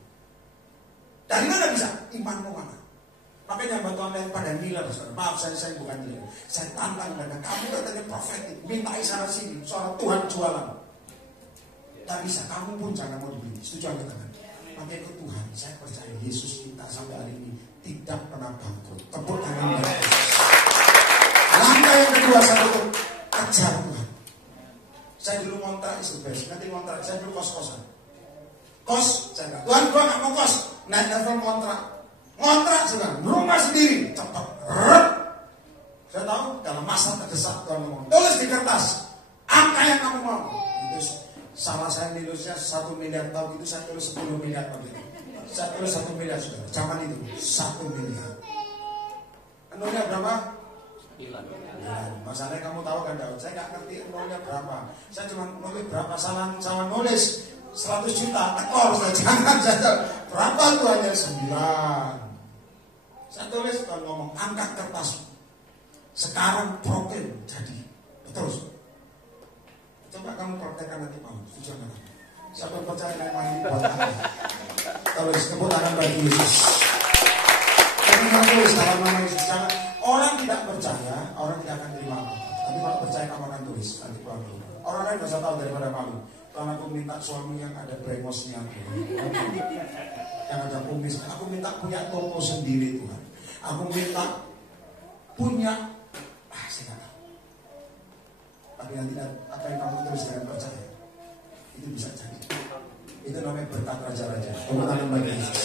Dari mana bisa? Imanmu mana? Makanya bantu Anda yang pada nilai, maaf saya bukan nilai. Saya tantang dengan kamu katanya profetik, minta isyarat sini, soal Tuhan jualan. Tak bisa, kamu pun jangan mau dibeli. Setuju Anda kan? Makanya ke Tuhan, saya percaya Yesus kita sampai hari ini tidak pernah bangkrut. Tepuk tangan bagi Yesus. Langkah yang kedua saya untuk kejar Tuhan. Saya dulu ngontrak Isobes, nanti ngontrak, saya dulu kos-kosan. Kos, saya bilang, Tuhan gua gak mau kos, naik level ngontrak sekarang, rumah sendiri, cepat. Saya tahu dalam masa merasa terdesak, Tuhan ngomong, tulis di kertas angka yang kamu mau. Itu salah saya nulisnya 1 miliar, tahun itu saya tulis 10 miliar tahun itu. Saya tulis 1 miliar sudah. Zaman itu 1 miliar. Nolnya berapa? 9. Masalahnya kamu tahu kan Daud, saya nggak ngerti nolnya berapa. Saya cuma nulis berapa, salah nulis 100 juta, tekor, jangan saja. Berapa itu hanya 9. Saya tulis, Tuhan ngomong, angkat kertas. Sekarang protein jadi. Terus. Coba kamu praktekkan nanti malam. Setuju nggak? Siapa percaya memang ini buat Anda? Tulis, tepuk tangan bagi Yesus. Kamu tulis dalam nama Yesus. Orang tidak percaya, orang tidak akan terima apa. Tapi kalau percaya kamu akan tulis. Nanti pulang dulu. Orang lain nggak usah tahu daripada malu. Karena aku minta suami yang ada brengosnya. Yang ada kumis. Aku minta punya toko sendiri Tuhan. Aku minta punya saya nggak tahu. Tapi nanti apa yang kamu tulis dengan percaya itu bisa jadi. Itu namanya berkat raja-raja. Tepuk tangan bagi Yesus.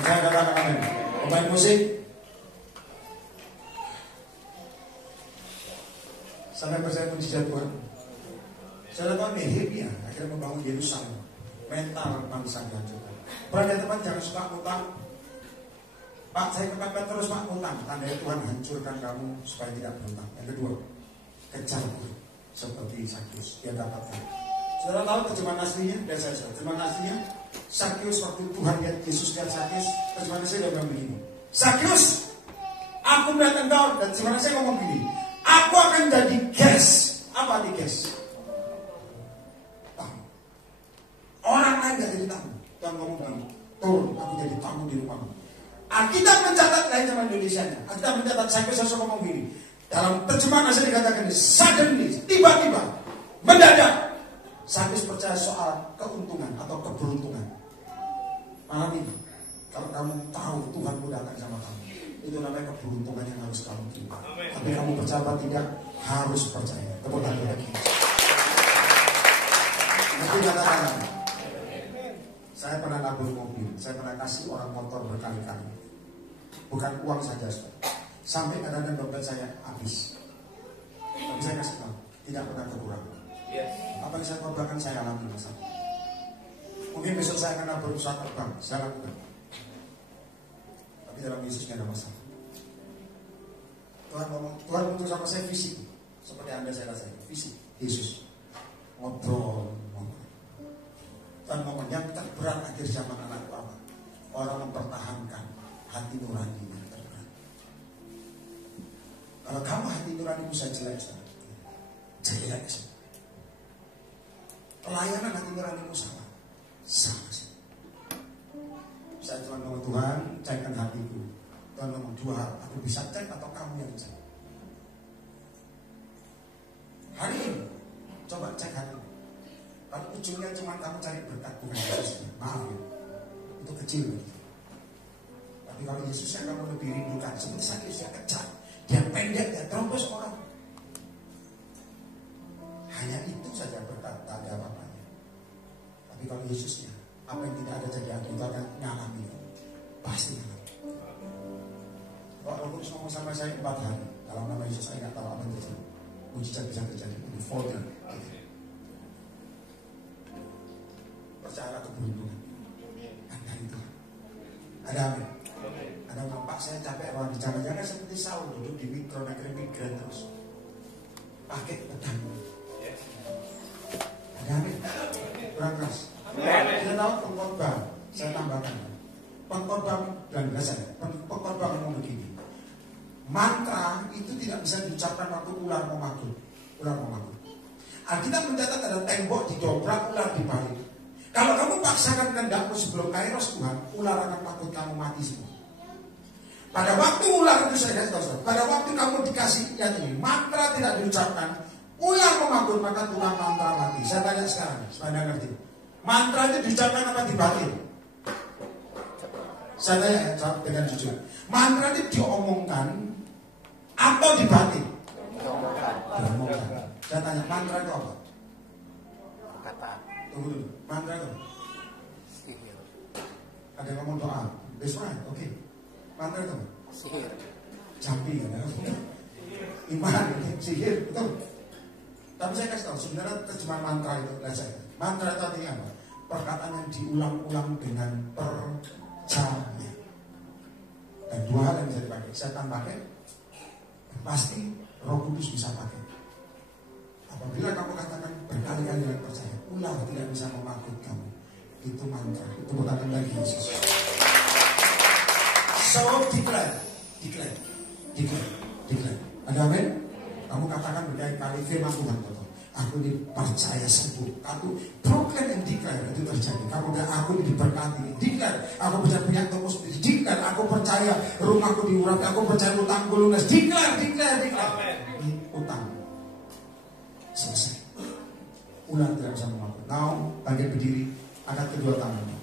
Percaya katakan amin. Pemain musik. Sampai percaya mujizat Tuhan. Saya tahu Nehemia akhirnya membangun Yerusalem. Mental bangsa dihancurkan. Berada teman jangan suka utang. Pak, saya kepepet terus Pak utang. Tandanya Tuhan hancurkan kamu supaya tidak berutang. Yang kedua, kejar Tuhan seperti Sakyus. Dia dapatkan. Saudara tahu terjemahan aslinya? Dan saya terjemahan aslinya Sakyus waktu Tuhan lihat Yesus lihat Sakyus, terjemahan saya dia bilang begini. Sakyus, aku melihat engkau, dan terjemahan saya ngomong begini. Aku akan jadi guest. Apa arti guest? Tamu. Orang lain gak jadi tamu. Tuhan ngomong begini. Turun, aku jadi tamu di rumahmu. Alkitab mencatat lain sama Indonesia. Alkitab mencatat saya ngomong begini. Dalam terjemahan asli dikatakan ini, suddenly, tiba-tiba, mendadak. Saya percaya soal keuntungan atau keberuntungan. Malam ini, kalau kamu tahu Tuhan mudahkan sama kamu, itu namanya keberuntungan yang harus kamu terima. Tapi kamu percaya atau tidak, harus percaya. Tepuk tangan lagi. Nanti katakan, saya pernah nabur mobil, saya pernah kasih orang motor berkali-kali. Bukan uang saja, sampai kadang-kadang dompet saya habis. Tapi saya kasih tahu, tidak pernah kekurangan. Apa yang saya korbankan saya alami masalah. Mungkin besok saya akan nabur pesawat terbang, saya lakukan. Tapi dalam Yesus tidak ada masalah. Tuhan ngomong, Tuhan untuk sama saya fisik, seperti Anda saya rasain, fisik. Yesus ngobrol. Tuhan ngomong yang terberat akhir zaman anak lama, orang mempertahankan hati nurani yang terberat. Kalau kamu hati nurani bisa jelek, jelek. Pelayanan hati nuranimu sama sih. Saya cuma ngomong Tuhan, cekkan hatiku. Tuhan ngomong 2 hal, aku bisa cek atau kamu yang cek. Hari ini coba cek hatimu. Kalau ujungnya cuma kamu cari berkat bukan Yesus, maaf ya, itu kecil gitu. Tapi kalau Yesus yang kamu lebih rindukan, seperti sakit dia kejar, dia pendek, dia terobos orang. Hanya itu saja berkat, tak ada apa-apanya. Tapi kalau Yesusnya, apa yang tidak ada jadi ada, itu akan ngalami, pasti ngalami. Kalau Roh Kudus ngomong sama saya 4 hari, dalam nama Yesus saya nggak tahu apa yang terjadi. Mujizat bisa terjadi, ini folder. Percayalah keberuntungan. Anda itu. Ada amin. Ada Pak saya capek orang jangan-jangan seperti Saul duduk di mikro negeri migran terus. Pakai pedang. Ada amin. Kurang keras. Kita tahu pengkhotbah. Saya tambahkan. Pengkhotbah dan biasa. Pengkhotbah ngomong begini. Mantra itu tidak bisa diucapkan waktu ular mau makhluk. Ular mau makhluk. Alkitab mencatat ada tembok didobrak, ular dibalik. Kalau kamu paksakan kehendakmu sebelum kairos Tuhan, ular akan takut kamu mati semua. Pada waktu ular itu saya kasih tahu, pada waktu kamu dikasih yang ini, mantra tidak diucapkan, ular memakut maka tukang mantra mati. Saya tanya sekarang, supaya Anda ngerti. Mantra itu diucapkan apa dibatin? Saya tanya ya, dengan jujur. Mantra itu diomongkan atau dibatin? Diomongkan. Saya tanya, mantra itu apa? Tunggu dulu, mantra itu sihir. Ada yang ngomong doa, that's right, oke. Mantra itu sihir. Jampi kan? iman, ini sihir, betul. Tapi saya kasih tahu, sebenarnya terjemahan mantra itu, lihat saya. Mantra itu artinya apa? Perkataan yang diulang-ulang dengan percaya. Dan dua hal yang bisa dipakai, setan pakai, pasti Roh Kudus bisa pakai. Apabila kamu katakan berkali-kali dengan percaya, ular tidak bisa memakut kamu. Itu mantra, itu perkataan dari Yesus. So declare. Ada amin? Kamu katakan berkali-kali firman Tuhan. Aku dipercaya sembuh. Aku proclaim and declare itu terjadi. Kamu dan aku diberkati. Declare. Aku bisa punya toko sendiri. Declare. Aku percaya rumahku diurapi. Aku percaya utangku lunas. Declare. Ini utang selesai. Ular tidak bisa memakut. Now bangkit berdiri. Angkat kedua tanganmu.